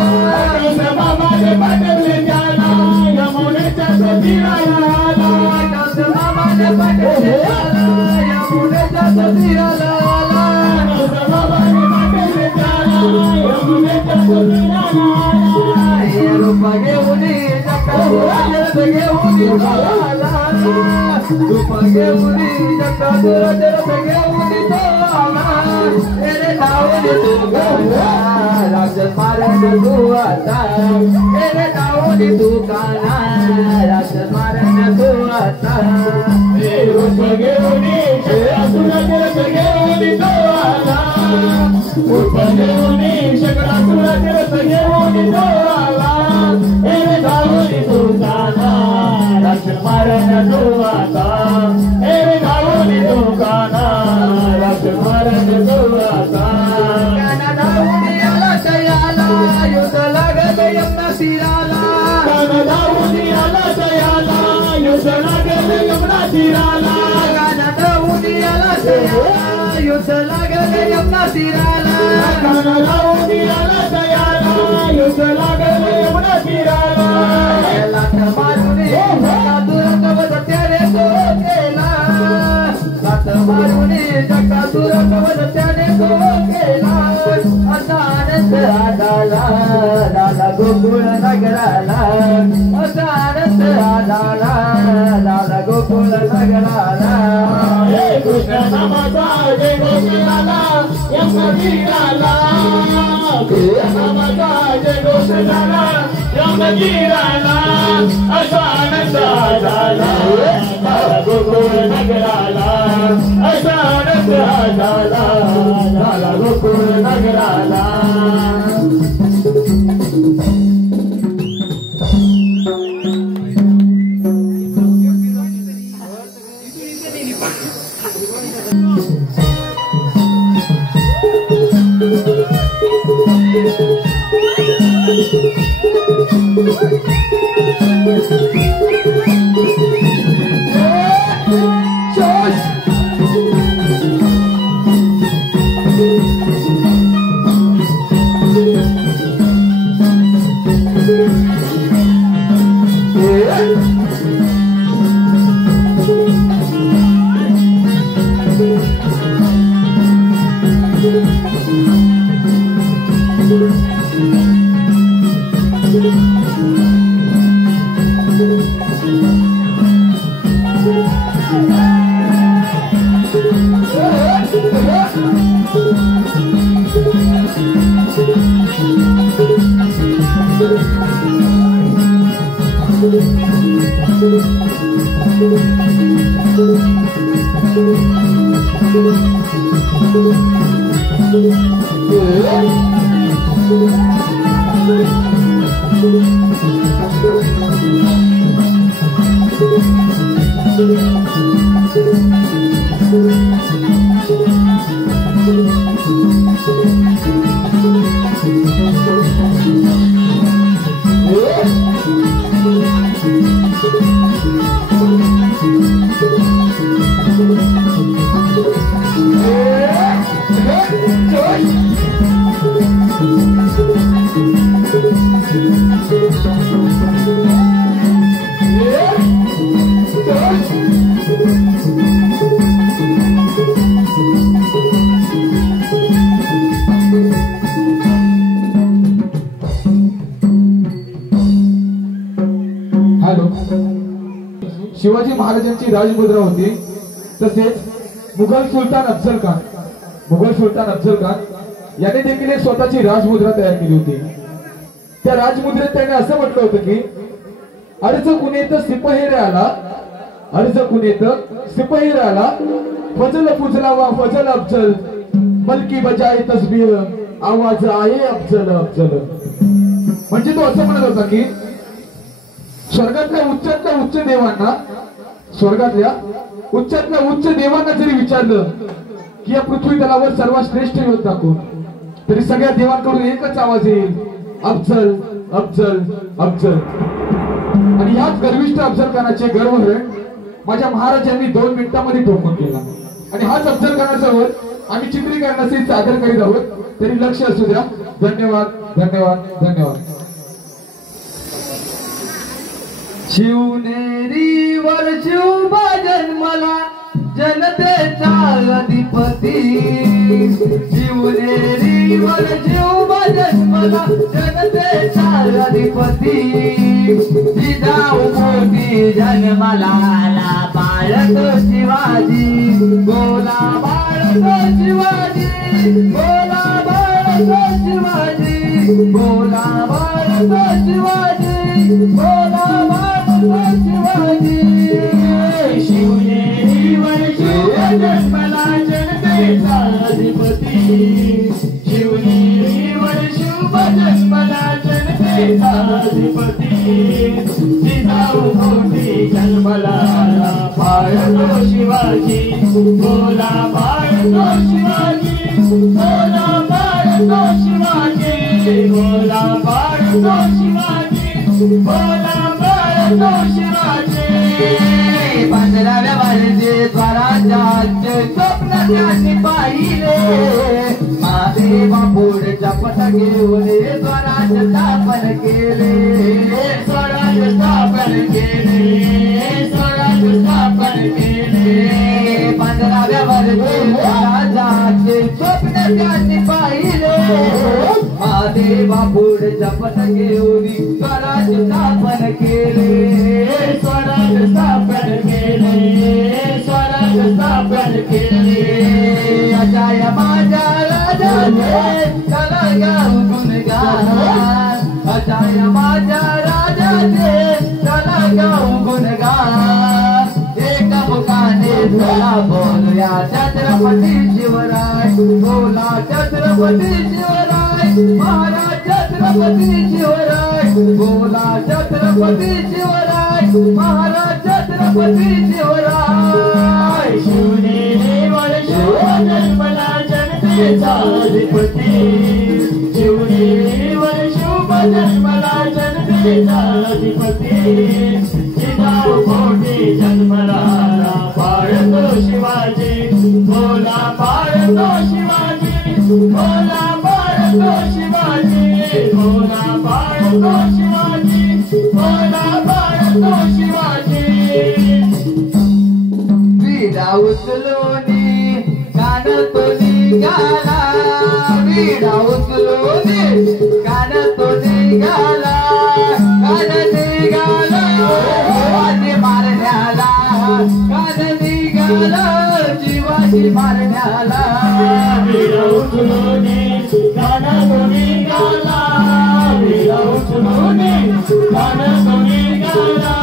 मामा रे पाठवले त्याला यमुनेच्या सोतीराला मामा रे पाठवले त्याला यमुनेच्या सोतीराला मामा रे पाठवले त्याला यमुनेच्या सोतीराला रूप घेऊन जगत घेऊन आला रूप घेऊन जगत घेऊन तो आला तेरे नावने तू गाना राजन मारन तू आता तेरे नावने तू गाना राजन मारन तू आता रूप घेऊन जगत घेऊन तो आला रूप घेऊन जगत घेऊन तो आला तेरे नावने तू गाना राजन मारन तू आता तेरे नावने तू गाना राजन मारन तू आता गाना नावने आला तयाला युद्ध लागत यमुना तीराला गाना नावने आला तयाला युद्ध लागत यमुना तीराला गाना नावने आला तयाला युद्ध लागत यमुना तीराला गाना नावने आला तयाला युद्ध लागत यमुना तीराला लाथ मारून जगातूर कवच त्याने तो केला लाथ मारून जगातूर कवच त्याने तो केला असा आनंद आढळला लाला गोकुळ नगराला असा आनंद आढळला लाला गोकुळ नगराला हे कृष्ण नामाचा जय गोकुळाला यमुना तीराला कृष्ण नामाचा जय गोकुळाला यमुना तीराला असा आनंद झाला लाला गोकुळ नगराला असा आनंद झाला लाला गोकुळ नगराला शिवाजी महाराजांची राजमुद्रा होती। तसेच मुघल सुलतान अफजल खान याने देखील एक स्वतःची राजमुद्रा तयार केली होती। त्या राजमुद्रेत त्याने असं म्हटलं होतं की अर्ज कुणेत सिपहिरे आला, अर्ज कुणेत सिपहिरे आला, फजल फुजलावा फजल अफजल, मलकी बजाय तस्बीह आवाज आहे अफजल अफजल. म्हणजे तो असं म्हणत होता की स्वर्गातल्या उच्च देवांना, स्वर्गातल्या उच्च देवांना जरी विचारलं की या पृथ्वी तलावर सर्वात श्रेष्ठ योद्धा कोण, तरी सगळ्या देवांकडून एकच आवाज येईल, अफजल अफजल अफजल. आणि ह्याच गर्विष्ठ अफजल खानाचे गर्वहरण माझ्या महाराजांनी 2 मिनिटांमध्ये ठोकून केला. आणि हाच अफजल खानाचा वर आम्ही चित्रीकरणासाठी सादर करीत आहोत. तरी लक्ष असू द्या. धन्यवाद धन्यवाद धन्यवाद. शिवनेरीवर शिवबा जन्मला जनतेचा अधिपती, शिवनेरीवर शिवबा जन्मला जनतेचा अधिपती. जिजाऊ मोठी जन्मला आला बाळतो शिवाजी, बोला बाळतो शिवाजी, बोला बाळतो शिवाजी, बोला बाळतो शिवाजी, बोला बाळतो शिवाजी. शिवनेरीवर शिवबा जन्मला जनतेचा अधिपती, शिवनेरीवर शिवबा जन्मला जनतेचा अधिपती. जिजाऊ मोठी जन्मला आला बाळतो शिवाजी, बोला बाळतो शिवाजी, बोला बाळतो शिवाजी, बोला बाळतो शिवाजी, बोला बाळतो शिवाजी. 15व्या वर्षी स्वराज्याचे स्वप्न त्यांनी पाहिले, महादेवा पुढच्या पथ घेऊन स्वराज्य स्थापन केले, स्वराज्य स्थापन केले, स्वराज्य स्थापन केले. 15व्या वर्षी स्वराज्याचे स्वप्न त्यांनी पाहिले, महादेवा पुढच्या पथ घेऊन स्वराज्य स्थापन केले, स्वराज्य स्थापन केले, स्वराज्य स्थापन केले. अजाय माझ्या राजाचे चला गाऊ गुणगान, अजाय माझ्या राजाचे चला गाऊ गुणगान. एका मुखाने चला बोलूया छत्रपती शिवराय, बोला छत्रपती शिवराय, महाराज छत्रपती शिवराय, बोला छत्रपती शिवराय, महाराज छत्रपती शिवराय. शिवनेरीवर शिवबा जन्मला जनतेचा अधिपती, शिवनेरीवर शिवबा जन्मला जनतेचा अधिपती. जिजाऊ मोठी जन्मला आला बाळतो शिवाजी, बोला बाळतो शिवाजी, बोला बाळतो शिवाजी, बोला बाळतो शिवाजी, बोला बाळतो शिवाजी. विडा उचलूनी कान तो निघाला, विडा उचलूनी कान तो निघाला, कान निघाला शिवाजी मारण्याला, कान निघाला शिवाजी मारण्याला. विडा उचलूनी कान तो निघाला, विडा उचलूनी कान तो निघाला,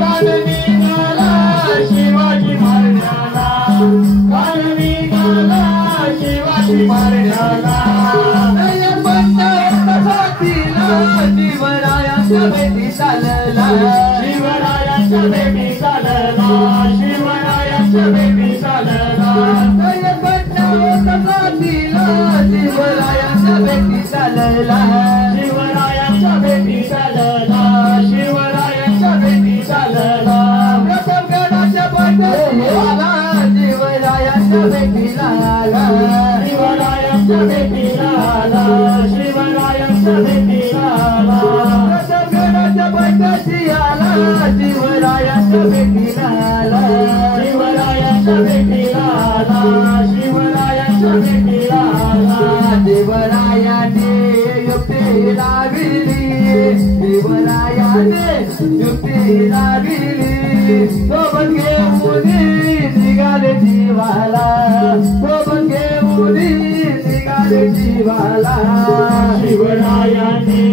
कान निघाला शिवाजी मारण्याला, कान निघाला शिवाजी मारण्याला. शिवरायांच्या भेटी चालला, शिवरायांच्या भेटी चालला, शिवरायांच्या भेटी चालला. शिवरायांच्या भेटी चालला, शिवरायांच्या भेटी चालला, शिवरायांच्या भेटी चालला. प्रतापगडाच्या पाठीशी आला, शिवरायांच्या भेटीला आला, शिवरायांच्या भेटीला आला, शिवरायांच्या भेटीला आला. प्रतापगडाच्या पाठीशी आला, शिवरायांच्या भेटीला आला, शिवरायांच्या भेटीला आला, शिवरायांच्या भेटीला आला. शिवरायाने युक्ती लाविली, शिवरायाने युक्ती लाविली, सोबत घेऊन निघाले जीवाला, सोबत घेऊन निघाले जीवाला. शिवरायांनी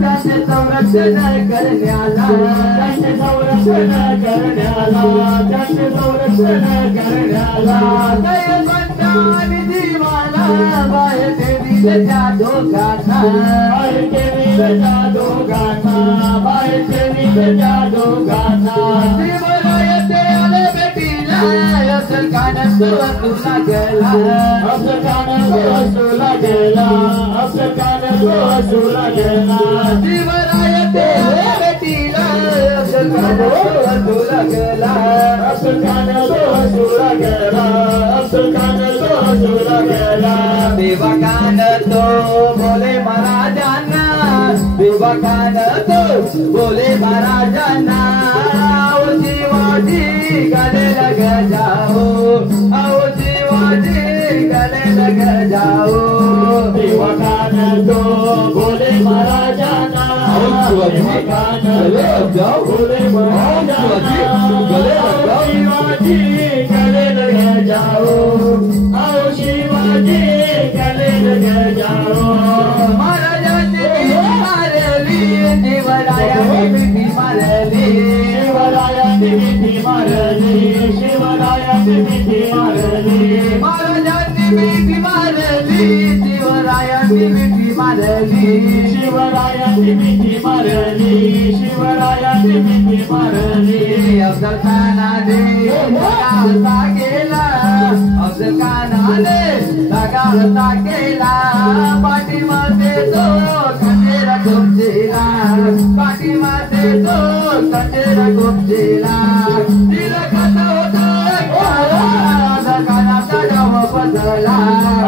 त्यांचे संरक्षण करण्याला त्यांचे संरक्षण करण्याला त्यांचे संरक्षण करण्याला दैवतानी जीवाला बाहेर ठेवील त्या दोघांना बाहेर ठेवील त्या दोघांना बाहेर ठेवील त्या दोघांना शिवराय ते आले भेटीला असल कान तुला गेला असल कान तुला गेला असल कान तुला गेला शिवराय ते आले भेटीला असल कान तुला गेला असल कान तुला गेला असल कान तुला गेला देवकान तो बोले महाराजांना देवकान तो बोले महाराजांना शिवाजी गले लग जाओ आओ शिवाजी गले लग जाओ देवकान तो बोले महाराजांना देवकान लग जाओ बोले महाराजांना गले लग जाओ शिवाजी गले लग जाओ आओ शिवाजी गले लग जाओ महाराजांनी मारली शिवरायांनी मारली शिवरायांनी मिठी मारली शिवरायांनी मिठी मारली महाराजांनी मिठी मारली शिवरायांनी मिठी मारली शिवरायांनी मिठी मारली शिवरायांनी मिठी मारली अफजल खानाने दगा केला अफजल खानाने दगा केला पाठीमध्ये तो खंडेर गोमजेला पाठीमध्ये तो खंडेर गोमजेला तिला कसा होता अफजल खानाचा डाव बदला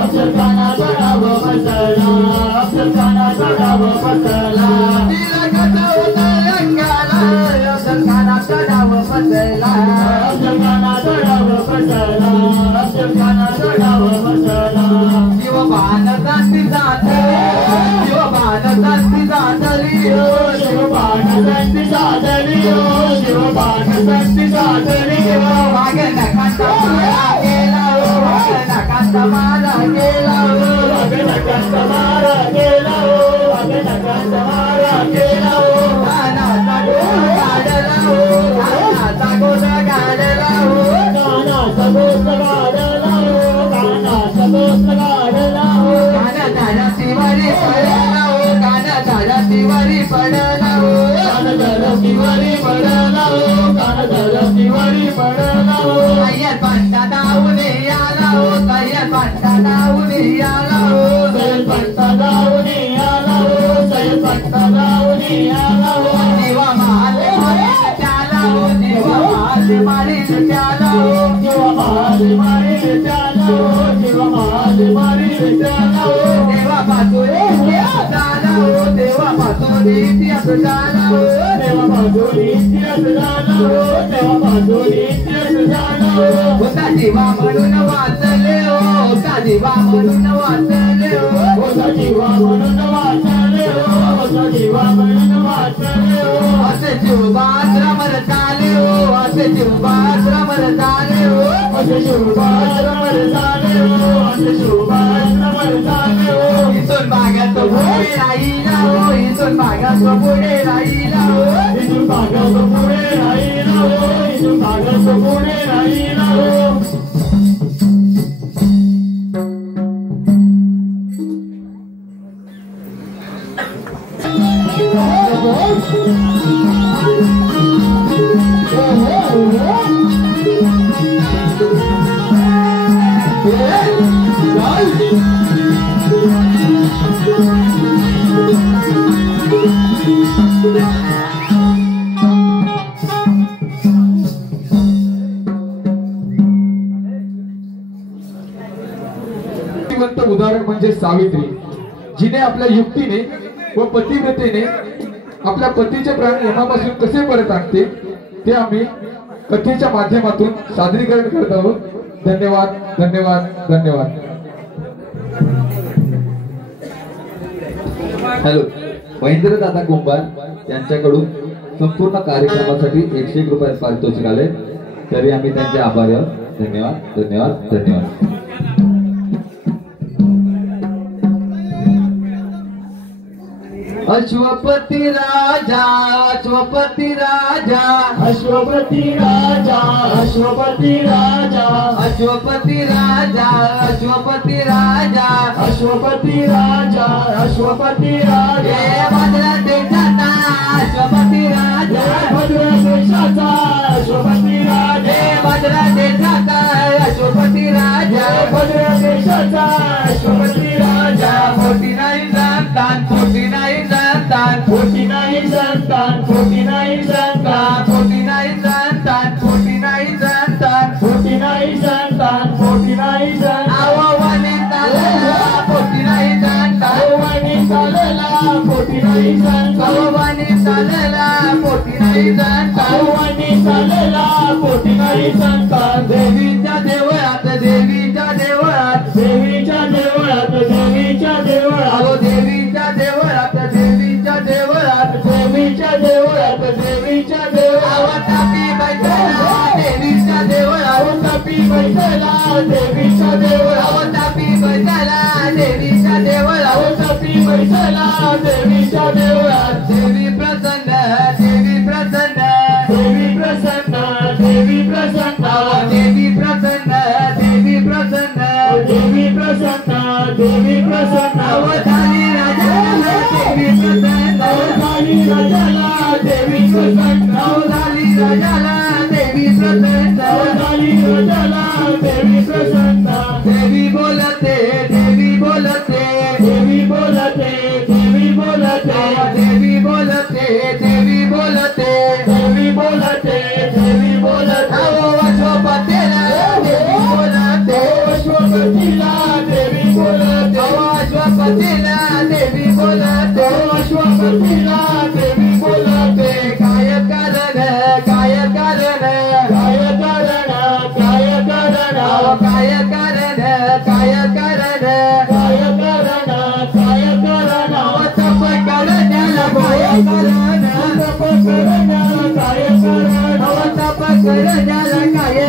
अफजल खानाचा डाव बदला अफजल खानाचा डाव बदला तिला कसा होता रंगाला अफजल खानाचा डाव बदला अफजल खानाचा डाव बदला अफजल खानाचा डाव बदला शिवबान जाती जातली शिवबान जाती जातली शिवबान जाती जातली शिवबान जाती जातली मागे नकांचा मारा गेला मागे नकांचा मारा गेला मागे नकांचा मारा गेला मागे नकांचा मारा गेला कानाचा गोल काढला कानाचा गोल काढला कानाचा गोल काढला कानाचा गोल काढला काना झाला शिवारी पडला काना झाला शिवारी पडला काना झाला शिवारी पडला काना झाला शिवारी पडला तयार पंटा दाऊन आला तयार पंटा दाऊन आला तयार पंटा दाऊन आला तयार पंटा दाऊन आला देवा महाल मारी चाला देवा महाल मारी चाला देवा महाल मारी चाला देवा महाल मारी चाला देवा पासुरे चाला देवा पासुरे इतिहास चाला देवा पासुरे इतिहास चाला देवा पासुरे इतिहास चाला होता जीवा म्हणून वाचले होता जीवा म्हणून वाचले होता जीवा म्हणून वाचले होता जीवा म्हणून वाचले असे शिवबाज रमर चाले हो असे शिवबाज रमर चाले हो असे शिवबाज रमर चाले हो असे शिवबाज रमर चाले हो इथून भागात पुढे राहिला हो इथून भागात पुढे राहिला हो इथून भागात पुढे राहिला हो इथून भागात पुढे राहिला हो उदाहरण म्हणजे सावित्री, जिने आपल्या युक्तीने व पतिव्रतेने आपल्या पतीचे प्राण यमापासून कसे परत आणते ते आम्ही कथेच्या माध्यमातून सादरीकरण करत आहोत. धन्यवाद धन्यवाद धन्यवाद. हॅलो, महेंद्र दादा कुंभार यांच्याकडून संपूर्ण कार्यक्रमासाठी 101 रुपये पारितोषिक आले, तरी आम्ही त्यांचे आभारी आहोत. धन्यवाद धन्यवाद धन्यवाद. अश्वपती राजा अश्वपती राजा अश्वपती राजा अश्वपती राजा अश्वपती राजा अश्वपती राजा अश्वपती राजा अश्वपती राजा भद्र देशाचा अश्वपती राजा भद्र देशाचा अश्वपती राजा भद्र देशाचा अश्वपती राजा भद्र देशाचा अश्वपती राजा खोटी नाही संतान खोटी नाही संतान खोटी नाही संतान खोटी नाही संतान खोटी नाही संतान खोटी नाही संतान खोटी नाही संतान खोटी नाही संतान आववाने चालला खोटी नाही संतान आववाने चालला खोटी नाही संतान आववाने चालला खोटी नाही संतान आववाने चालला खोटी नाही संतान देवीच्या देवळात देवीच्या देवळात देवीच्या देवळात देवीच्या देवळात अहो देवीच्या देवळात देवीच्या देवळात देवीच्या देवळात देवीच्या देवळात तापी बैठला देवीच्या देवळात तापी बैठला देवीच्या देवळात तापी बैठला देवीच्या देवळात तापी बैठला देवीच्या देवळात देवी प्रसन्न देवी प्रसन्न देवी प्रसन्न देवी प्रसन्न देवी प्रसन्न देवी प्रसन्न देवी प्रसन्न देवी प्रसन्न अवधानी राजाला देवी प्रसन्न अवधानी राजाला देवी प्रसन्न अवधानी राजाला देवी प्रसन्न अवधानी राजाला देवी प्रसन्न देवी बोलते देवी बोलते देवी बोलते देवी बोलते देवी बोलते देवी बोलते देवी बोलते देवी बोलते अश्वपतीला देवी बोलते अश्वपतीला देवी बोलते अश्वपतीला देवी बोलते अश्वपतीला देवी बोलते काय कारण काय कारण काय कारण काय कारण काय कारण काय कारण काय कारण काय कारण तप करण्याला काय कारण तप करण्याला काय कारण तप करण्याला काय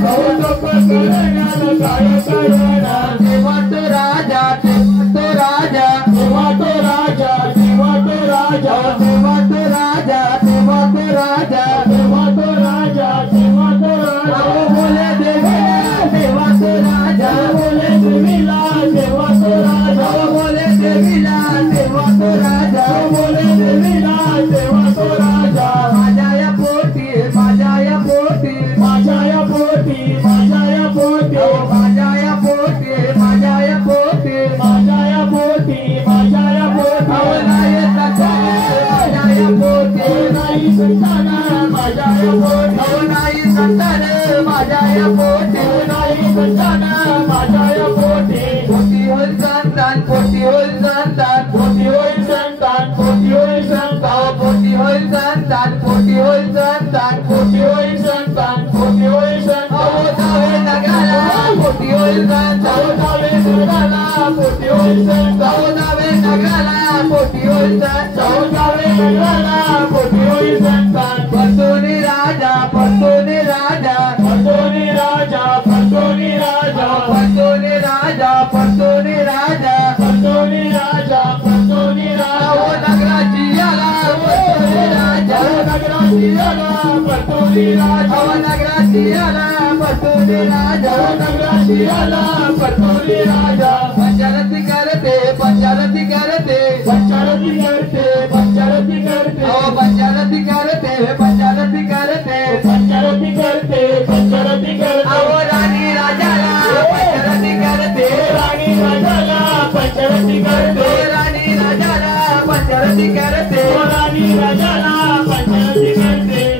कारण तप करण्याला काय कारण तेव्हा तो राजा तेव्हा तो राजा तेव्हा तो राजा तेव्हा तो राजा तेव्हा तो राजा तेव्हा तो राजा तेव्हा तो राजा तेव्हा तो राजा बोले देवीला तेव्हा तो राजा बोले देवीला तेव्हा तो राजा बोले देवीला तेव्हा तो राजा बोले देवीला तेव्हा तो राजा माझ्या या पोटी माझ्या या पोटी माझ्या या पोटी माझ्या या पोटी माझ्या या पोटी माझ्या या पोटी माझ्या या पोटी माझ्या या पोटी नाही माझ्या या पोटी नाही संतान माझ्या या पोटी नाही संतान माझ्या या पोटी नाही संतान माझ्या या पोटी पोटी होईल संतान पोटी होईल संतान पोटी होईल संतान पोटी होईल संतान पोटी होईल संतान पोटी होईल संतान पोटी होईल संतान पोटी होईल संतान जावे नगाला पोटी होईल संतान जावे नगराला पोटी होईल संतान जावे नगाला पोटी होईल संतान जावे नगराला पोटी होईल संतान फसोनी राजा फसोनी राजा फसोनी राजा फसोनी राजा फसोनी राजा फसोनी राजा फसोनी राजा फसोनी अहो राजा नगराची याला फसोनी राजा नगराची आला फसोनी राजा अहो नगराची याला फसोनी राजा नगराची आला फसोनी राजा पंचारती करते पंचारती करते पंचारती करते पंचारती करते अहो पंचारती करते पंचारती करते पंचारती करते पंचारती करते अहो राणी राजाला पंचारती करते राणी राजाला पंचारती करते राणी राजाला पंचारती करते राणी राजाला पंचारती करते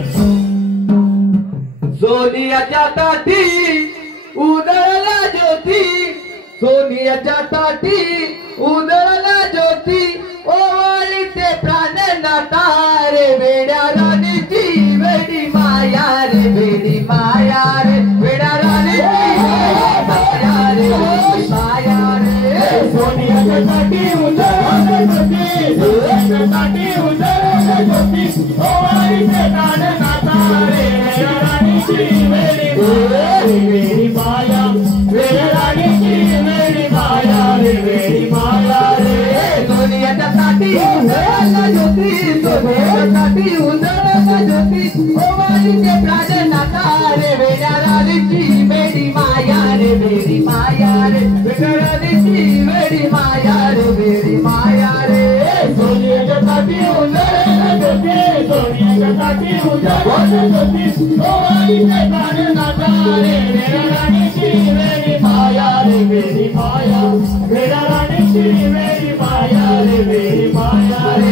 सोनियाच्या ताटी उदळला ज्योती सोनियाच्या ताटी उदळला ज्योती ओवाळीचे प्राण नाता रे वेड्या राणीची वेडी माया रे वेडी माया रे वेड्या राणीची माया रे वेडी माया रे सोनियाच्या साठी उजळला ज्योती सोनियाच्या साठी उजळला ज्योती ओवाळीचे प्राण नाता रे वेड्या राणीची वेडी माया वेड्या राणीची वेडी माया रे वेडी माया रे सोनियाच्या ताटी सोन्यासाठी उजळला ज्योती ओवाळीचे प्राणनाथा रे वेड्या राणीची वेडी माया रे वेडी माया रे वेड्या राणीची वेडी माया रे वेडी माया रे सोन्यासाठी उजळला ज्योती सोन्यासाठी उजळला ज्योती ओवाळीचे प्राणनाथा रे वेड्या राणीची वेडी माया रे वेडी माया वेड्या राणीची वेडी माया रे वेडी माया रे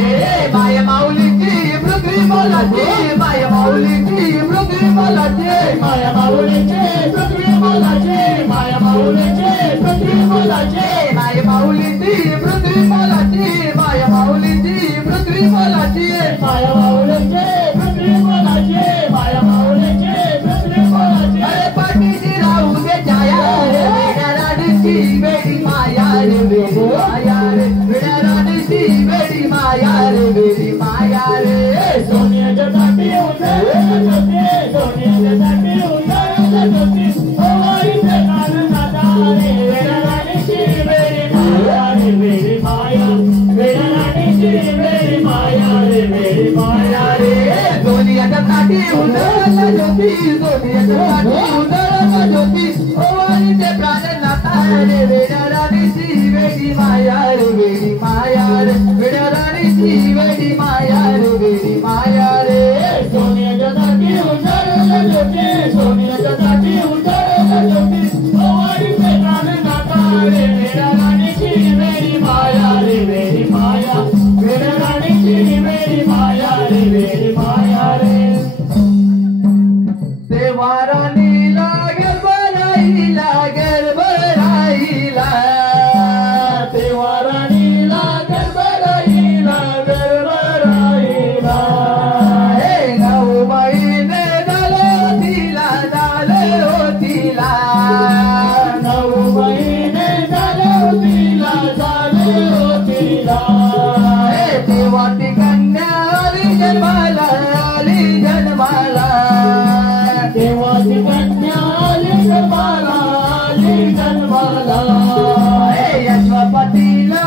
माया माऊलीची पृथ्वी बोलाचे माया माऊलीची पृथ्वी बोलाचे माया माऊलीचे पृथ्वी बोलाचे माया माऊलीचे पृथ्वी बोलाचे माया माऊलीची पृथ्वी बोलाचे माया माऊलीची पृथ्वी बोलाचे माया माऊलीचे पृथ्वी बोलाचे माया माऊलीचे पृथ्वी बोलाचे अरे पाठीशी राहू दे छाया रे वेड्या राणीची वेडी माया रे वेडी माया रे वेड्या राणीची वेडी माया रे वेडी माया रे सोन्याच्या ताटी उजळला ज्योती सोन्याच्या ताटी उजळला ज्योती ओवाळीचे प्राणनाथा रे वेड्या राणीची वेडी माया रे वेडी माया वेड्या राणीची वेडी माया रे वेडी माया रे सोन्याच्या ताटी उजळला ज्योती सोन्याच्या ताटी उजळला ज्योती ओवाळीचे प्राणनाथा रे वेड्या राणीची वेडी माया रे वेडी माया रे वेड्या राणीची वेडी माया रे वेडी माया रे सोन्याच्या ताटी उजळला ज्योती सोन्याच्या ताटी उजळला ज्योती ओवाळीचे प्राणनाथा रे वेड्या राणीची वेडी माया रे वेडी माया वेड्या राणीची वेडी माया रे वेडी माया रे तेव्हा राणीला गरबराईला गरबराईला तेव्हा राणीला गरबराईला गरबराईला हे 9 महिने झाले तिला 9 महिने झाले तिला हे तेव्हा ती कन्या आली जन्माला तेव्हा ती कन्या आली जन्माला हे यशवपतीला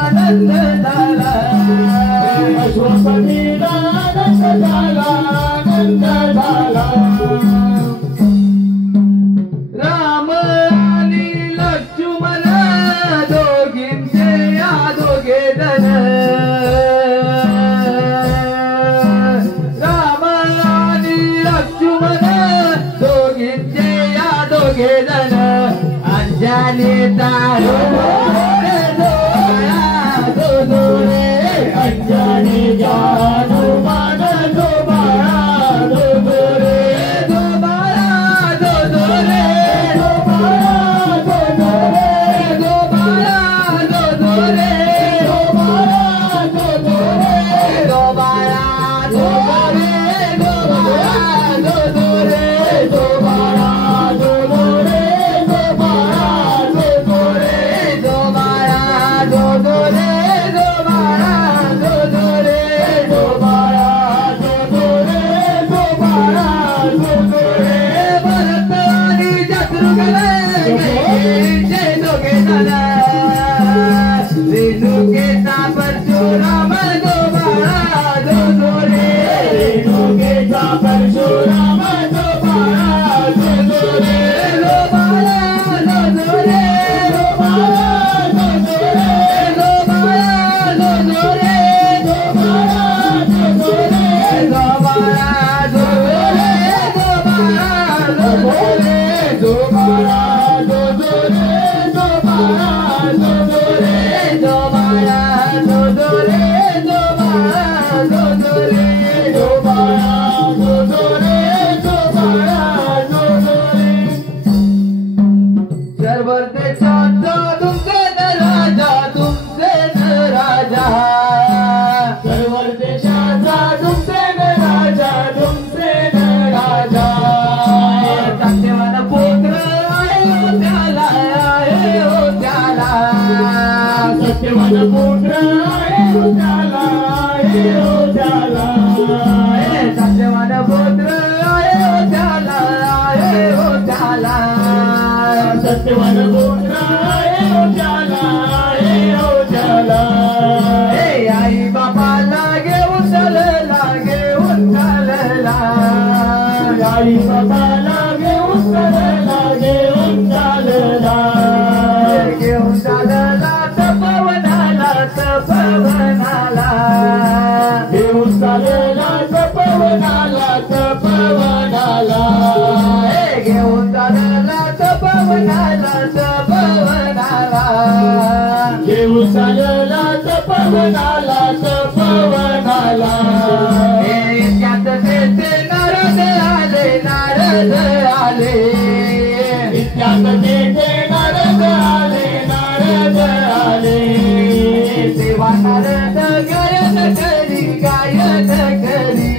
आनंद झाला अश्वपतीला आनंद झाला राम आणि लक्ष्मण दोघींचे या दोघे जण राम आणि लक्ष्मण दोघींचे या दोघे जण अंजनी तारो अंजनी जानो मान दो बाळा दो रे दो बाळा दो रे दो बाळा दो रे दो बाळा दो रे दो बाळा दो रे दो बाळा दो रे दो बाळा दो रे दो बाळा दो रे दो बाळा दो रे दो बाळा दो रे दो बाळा दो रे दो बाळा दो रे दो बाळा दो रे भरत आणि शत्रुघ्न जे दोघे जण रेणुकेचा परशुराम दो बाळा दो रे रेणुकेचा परशुराम दो बाळा दो रे दो बाळा दो रे दो बाळा दो रे दो बाळा दो रे दो बाळा दो रे दो बाळा दो रे दो बाळा दो रे दो बाळा दो रे दो बाळा दो रे दो बाळा दो रे दो बाळा दो रे दो बाळा दो रे दो बाळा दो रे सर्वर देशाचा तुमचे राजा सर्व देशाचा तुमचे राजा सत्यवान पुत्र त्याला सत्यवान पुत्र त्याला सत्यवान पुत्र त्याला सत्यवान पुत्र त्याला आई चालला तपवनाला तपवनाला घेऊन चालला तपवनाला तपवनाला घेऊन चालला तपवनाला तपवनाला त्यात तेथे नारद आले नारद आले त्यात तेथे नारद आले नारद आले तेव्हा नारद गायन करी गायन करी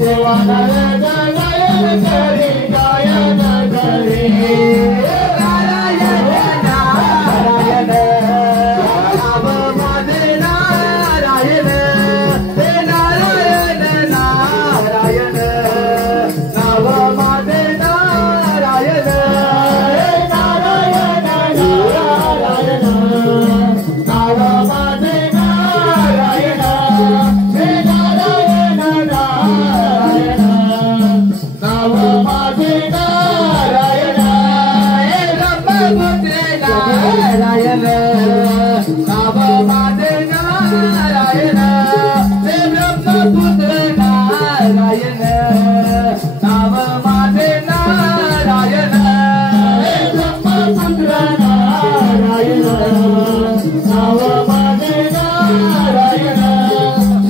तेव्हा नारद गायन करी गायन करी नारायण नारायण नाव माझे नारायण हे नारायण नारायण नाव माझे नारायण नारायण नारायण नाव माझे नारायण हे नारायण नारायण नाव माझे नारायण हे ब्रह्मपुत्रे नारायण नाव माझे नारायण हे ब्रह्मपुत्र नारायण नाव माझे नारायण हे ब्रह्मपुत्र नारायण नाव माझे नारायण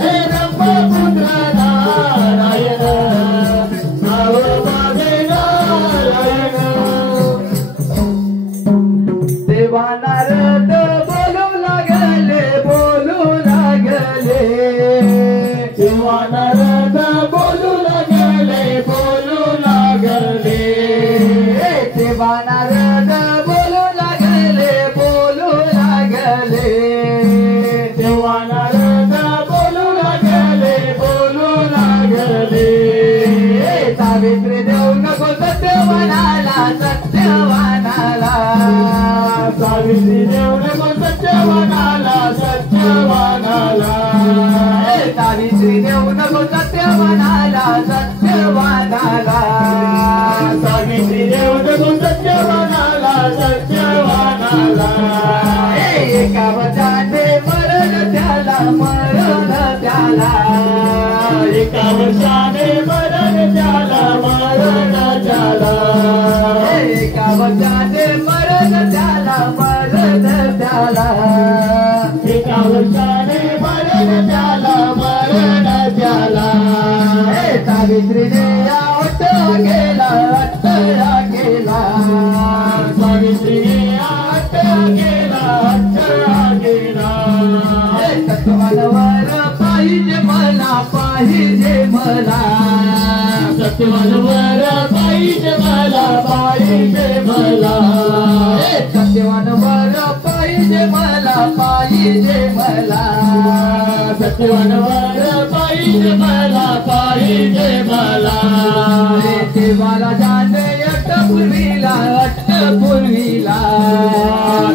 हे ब्रह्मपुत्र नारायण नाव माझे नारायण तेव्हा नारद बोलू लागले बोलू लागले तेव्हा नारद बोलू लागले बोलू लागले तेव्हा नारद बोलू लागले बोलू लागले तेव्हा नारद बोलू लागले बोलू लागले सावित्री देऊ नको सत्यवानाला सत्यवानाला सावित्री देव नको सत्यवानाला सत्यवानाला सावित्री देऊ नको सत्यवानाला सत्यवानाला सावित्री देव नको सत्यवानाला सत्यवानाला एका वचनाने मरण त्याला मरण त्याला एका वर्षाने मरण त्याला मरण त्याला एका वचनाने मरण त्याला मरण त्याला एका वर्षाने मरण त्याला मरण त्याला सावित्रीने या अट्टळा केला अट्टळा केला सावित्रीने अट्टळा केला अट्टळा केला सत्वानवर पाहिजे मला पाहिजे मला सत्यवानवर पाहिजे मला पाहिजे मला सत्यवानवर पाहिजे मला पाहिजे मला सत्यवानवर पाहिजे मला पाहिजे मला देवाला जाणे अट्टपूर्वीला अट्टपूर्वीला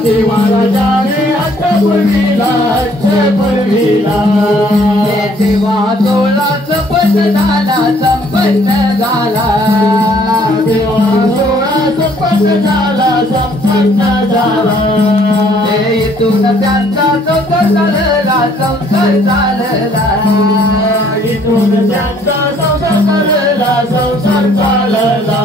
देवाला जाणे अट्टपूर्वीला अट्टपूर्वीला देवा सोळा संपन्न झाला संपन्न झाला देवा सोळा संपन्न झाला संपन्न झाला इथून त्यांचा संसार चालला संसार चालला इथून त्यांचा संसार चालला संसार चालला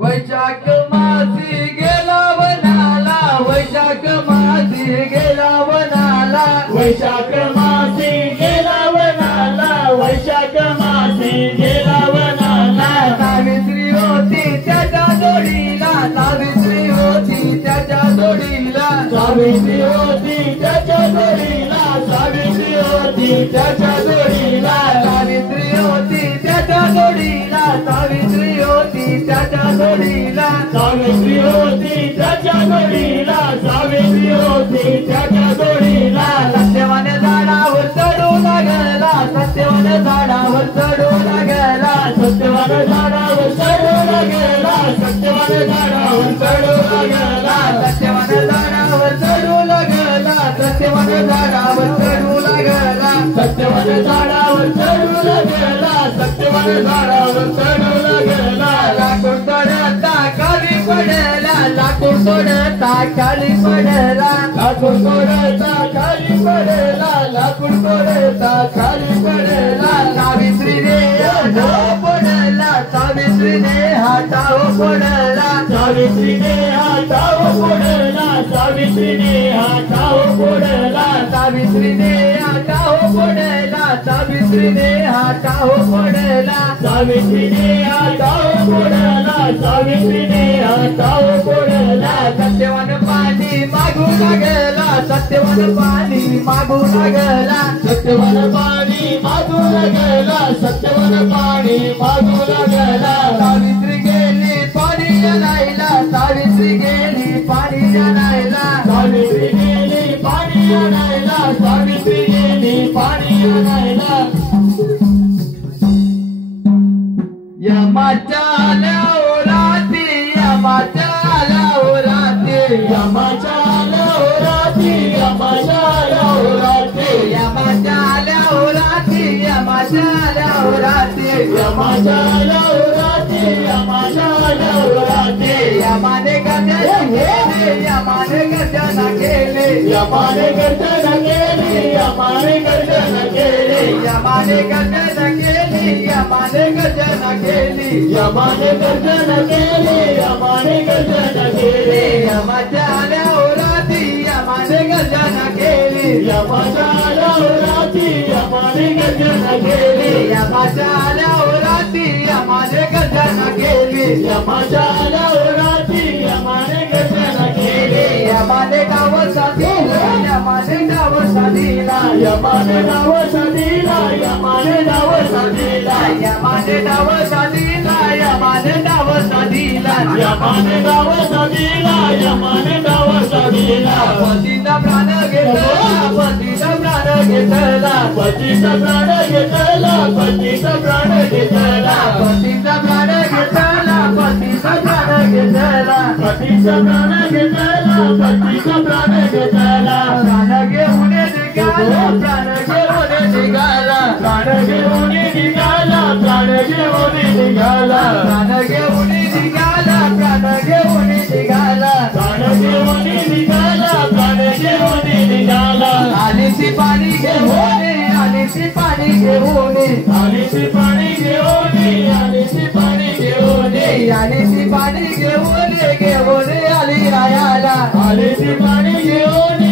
वैशाख मासी गेला वनाला वैशाख मासी गेला वनाला वैशाख मासी गेला वनाला वैशाख मासी गेला वनाला सावित्री होती त्याच्या जोडीला सावित्री होती त्याच्या जोडीला सावित्री होती त्याच्या जोडीला सावित्री होती त्याच्या जोडीला सावित्री होती त्याच्या जोडीला सावित्री होती त्याच्या जोडीला सावित्री होती त्याच्या जोडीला सावित्री होती त्याच्या जोडीला सत्यवान झाडावर चढू लागला सत्यवान झाडावर चढू लागला सत्यवान झाडावर चढू लागला सत्यवान झाडावर चढू लागला सत्यवान झाडावर चढू लागला सत्यवान झाडावर चढू लागला सत्यवान झाडावर चढू लागला सत्यवान झाडावर चढू लागला लाकूड तोडता खाली पडला लाकूड तोडता खाली पडला लाकूड तोडता खाली पडला लाकूड सावित्रीने हाताव फोडला सावित्रीने हाताव फोडला सावित्रीने हाताव फोडला सावित्रीने हाताव फोडला सावित्रीने हाताव फोडला सावित्रीने हाताव फोडला सत्यवान पाणी मागू लागला सत्यवान पाणी मागू लागला सत्यवान पाणी मागू लागला सत्यवान पाणी मागू लागला सावित्री गेली पाणी आणायला सावित्री गेली पाणी आणायला सावित्री गेली पाणी आणायला सावित्री गेली पाणी आणायला यमाच्या लावराती यमाच्या लावराती यमाच्या लावराती यमाच्या लावराती यमाच्या लावराती यमाच्या लावराती यमाच्या लावराती यमाच्या लावराती यमाने गर्जना केले यमाने गर्जना केले यमाने गर्जना केली यमाने गर्जना केली यमाने गर्जना केली यमाने गर्जना केली यमाने गर्जना केली यमाने गर्जना केली यमाच्या लावराती यमाने गर्जना केली यमाच्या लावराती यमाने गर्जना केली यमाच्या लावराती यमाने गर्जना केली यमाच्या लावराती यमाने गर्जना केली यमाने गाव साधीला यमाने गाव साधीला यमाने नाव साधीला यमाने नाव साधीला यमाने गाव साधीला यमाने गाव साधीला यमाने नाव साधीला यमाने नाव साधीला पतीचा प्राण घेतला पतीचा प्राण घेतला पतीचा प्राण घेतला पतीचा प्राण घेतला पतीचा प्राण घेतला पतीचा प्राण घेतला पतीचा प्राण घेतला पतीचा प्राण घेतला प्राण घेऊन निघाला प्राण घेऊन निघाला प्राण घेऊन निघाला प्राण घेऊन निघाला प्राण घेऊन निघाला प्राण घेऊन निघाला प्राण घेऊन निघाला प्राण घेऊन निघाला आली ती पाणी घेऊन आली ती पाणी घेऊन आली ती पाणी घेऊन आली ती पाणी घेऊन आली ती पाणी घेऊन घेऊन आली रायाला आली ती पाणी घेऊन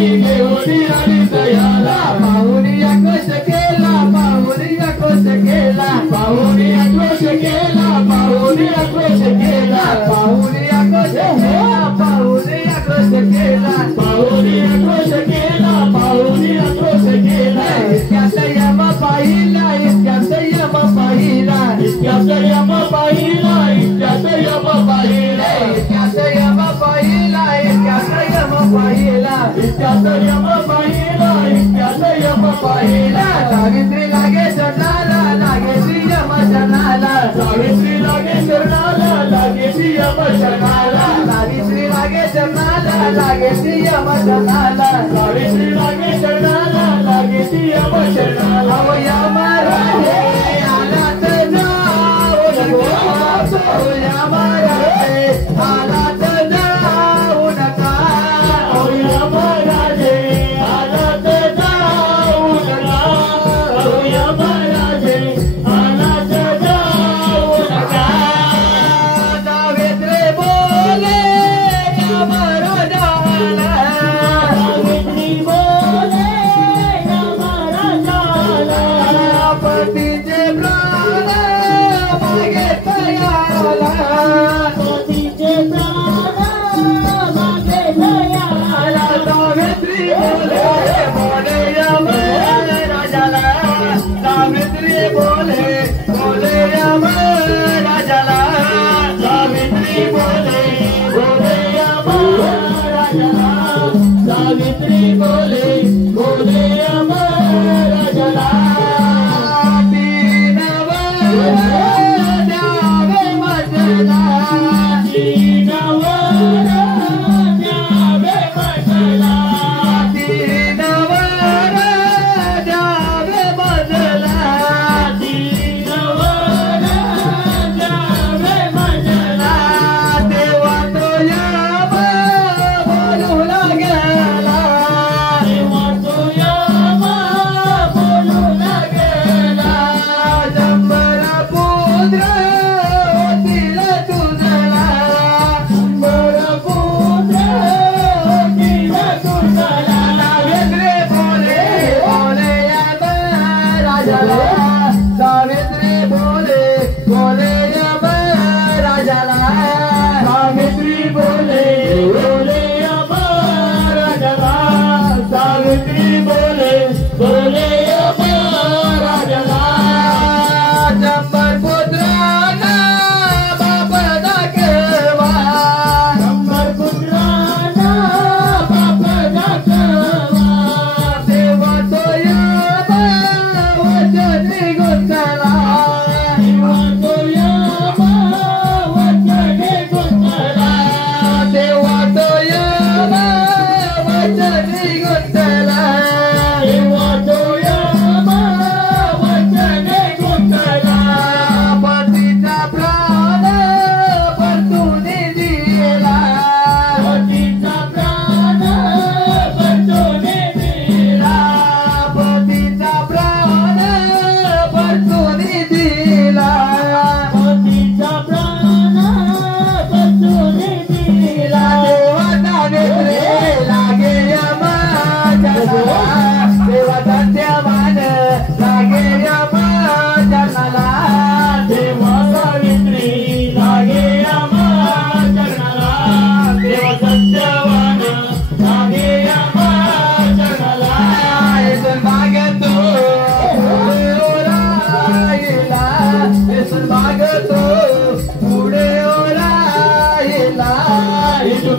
आली दयाला पाहुणी आकोश केला पाहुणी आकोश केला पाहुणी आक्रोश केला पाहुणी आक्रोश केला पाहुणी आकोश केला पाहुणी आकोश केला पाहुणी आक्रोश केला पाहुणी आक्रोश केला इतक्यात यम पाहिला इतक्यात यम पाहिला इतक्यात यम पाहिला इतक्यात यम पाहिला इतक्यात यम पाहिला इतक्यात यम पाहिला इतक्यात यम पाहिला इतक्यात यम पाहिला सावित्री लागे जनाला लागे यम जनाला सावित्री लागे शरणाला लागे यम शरणाला सावित्री लागे जनाला लागे यम जनाला सावित्री लागे शरणाला लागे यम शरणाला अहो यम राजे आला तर जाऊ नका यम राजे आला तर जाऊ नका ओ यम राजे आला तर जाऊ नका ओ यम राजे आला तर जाऊ नका सावित्री बोले यम राजाला सावित्री बोले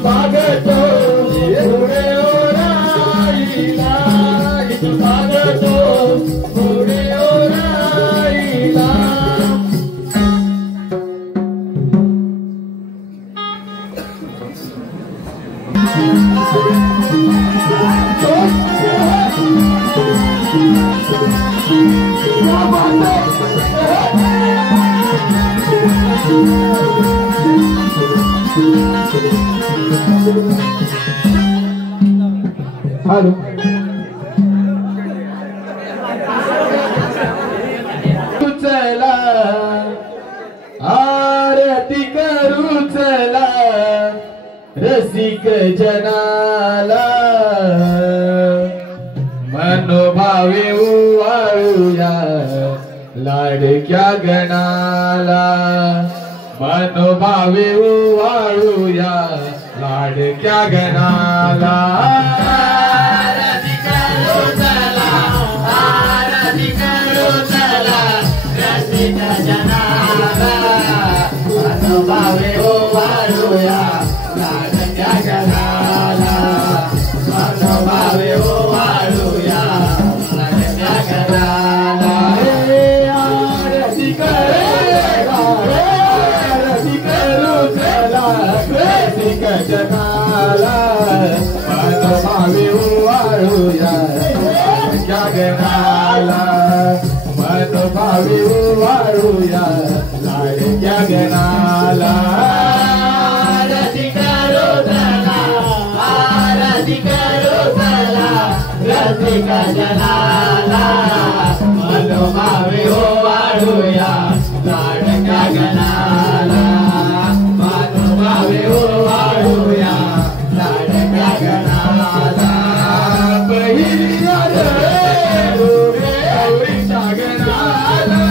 स्वागतो पुढे ओराईला इथं स्वागतो पुढे ओराईला हॅलो चला आरती करू चला रसिक जनाला मनोभावे उवाळूया लाडक्या गणाला मनोभावे उवाळूया लाडक्या गणाला आरती करू चला आरती करू चला रसिक जनाला मनोभावे उवाळूया लाडक्या गणाला मनोभावे उवाळूया लाडक्या गणाला आरती करू चला रसिक जनाला मनोभावे उवाळूया लाडक्या गणाला मनोभावे उवाळूया लाडक्या गणाला आरती करू चला आरती करू चला रसिक जनाला मनोभावे उवाळूया लाडक्या गणाला मनोभावे उवाळूया लाडक्या गणाला पहिली गौरीच्या गणाला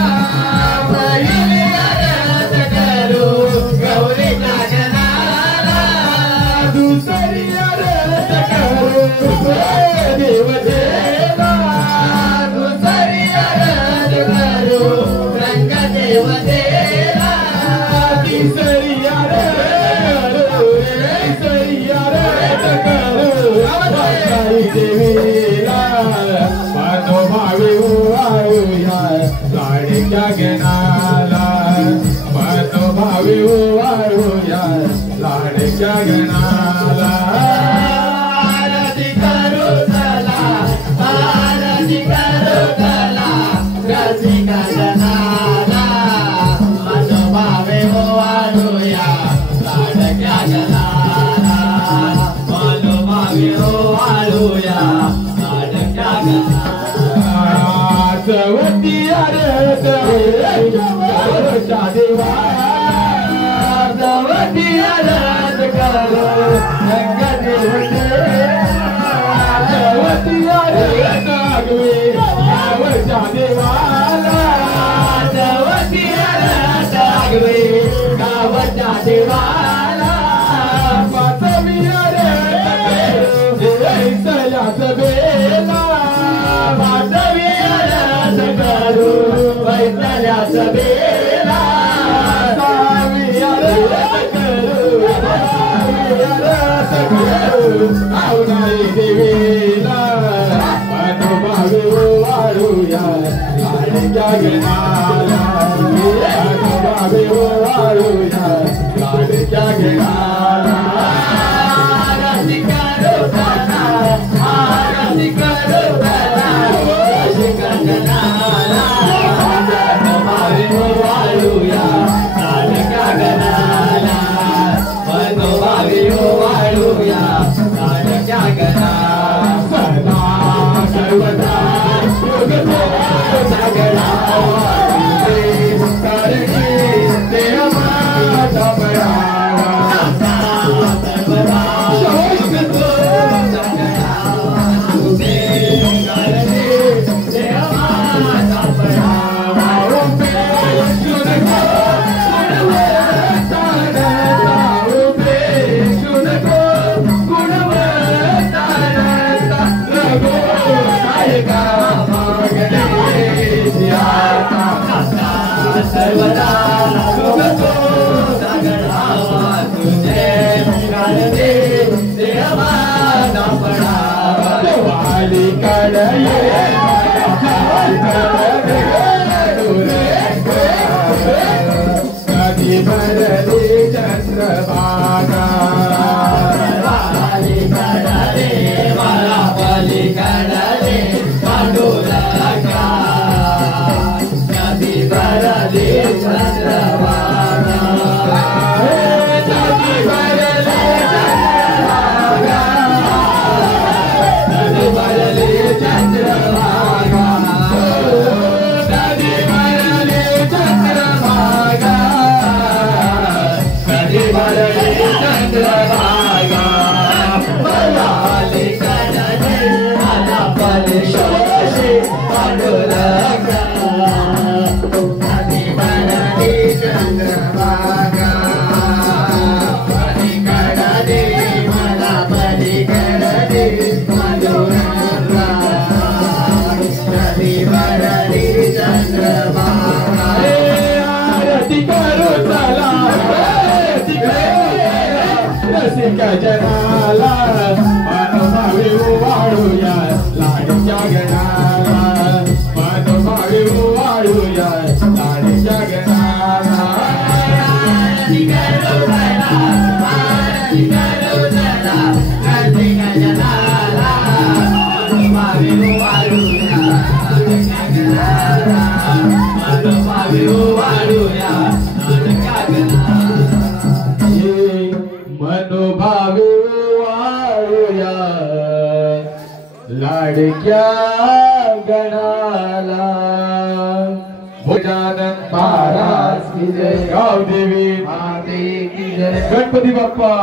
पहिली आरत करू गौरीच्या गणाला दुसरी आरत करू देवदेवा दुसरी आरत करू रंगदेवतेला तिसरी आरत करू वाताई देवीला मनोभावे उवाळूया लाडक्या गणाला मनोभावे उवाळूया लाडक्या गणाला आरती करू चला आरती करू चला रसिक जनाला मनोभावे उवाळूया लाडक्या गणाला मनोभावे उवाळूया लाडक्या गणाला सवती आरत देवा सवती आरत करू सवती आरत देवाला सवती आरत गावच्या देवाला पाचवी आरत ऐसल्याच बेला वाजवी आरत करू वैतल्याच बेला सावी आरत करू आवनाई देवीला मनोभावे उवाळूया लाडक्या गणाला मनोभावे उवाळूया लाडक्या गणाला आरती करू चला आरती करू चला रसिक जनाला मनोभावे उवाळूया लाडक्या गणाला मनोभावे उवाळूया लाडक्या गणाला सदा सर्वदा सगळा करणी देव माझा सर्वदा सुखतो सगळा तुझे शोषे पांडुरंगा नदी भरली चंद्रभागा पलीकडे दे मला पलीकडे दे पांडुरंगा नदी भरली चंद्रभागा आरती करू चला रसिका जनाला मनोभावे वाळूया लाडक्या गणाला मनोभावे वाळूया लाडक्या गणाला आरती करू चला रसिका जनाला मनोभावे वाळूया लाडक्या गणाला मनोभावे वाळूया लाडक्या गणाला मनोभावे वाळूया लाडक्या गणाला गजानन महाराज की जय गावदेवी माते की जय गणपती बाप्पा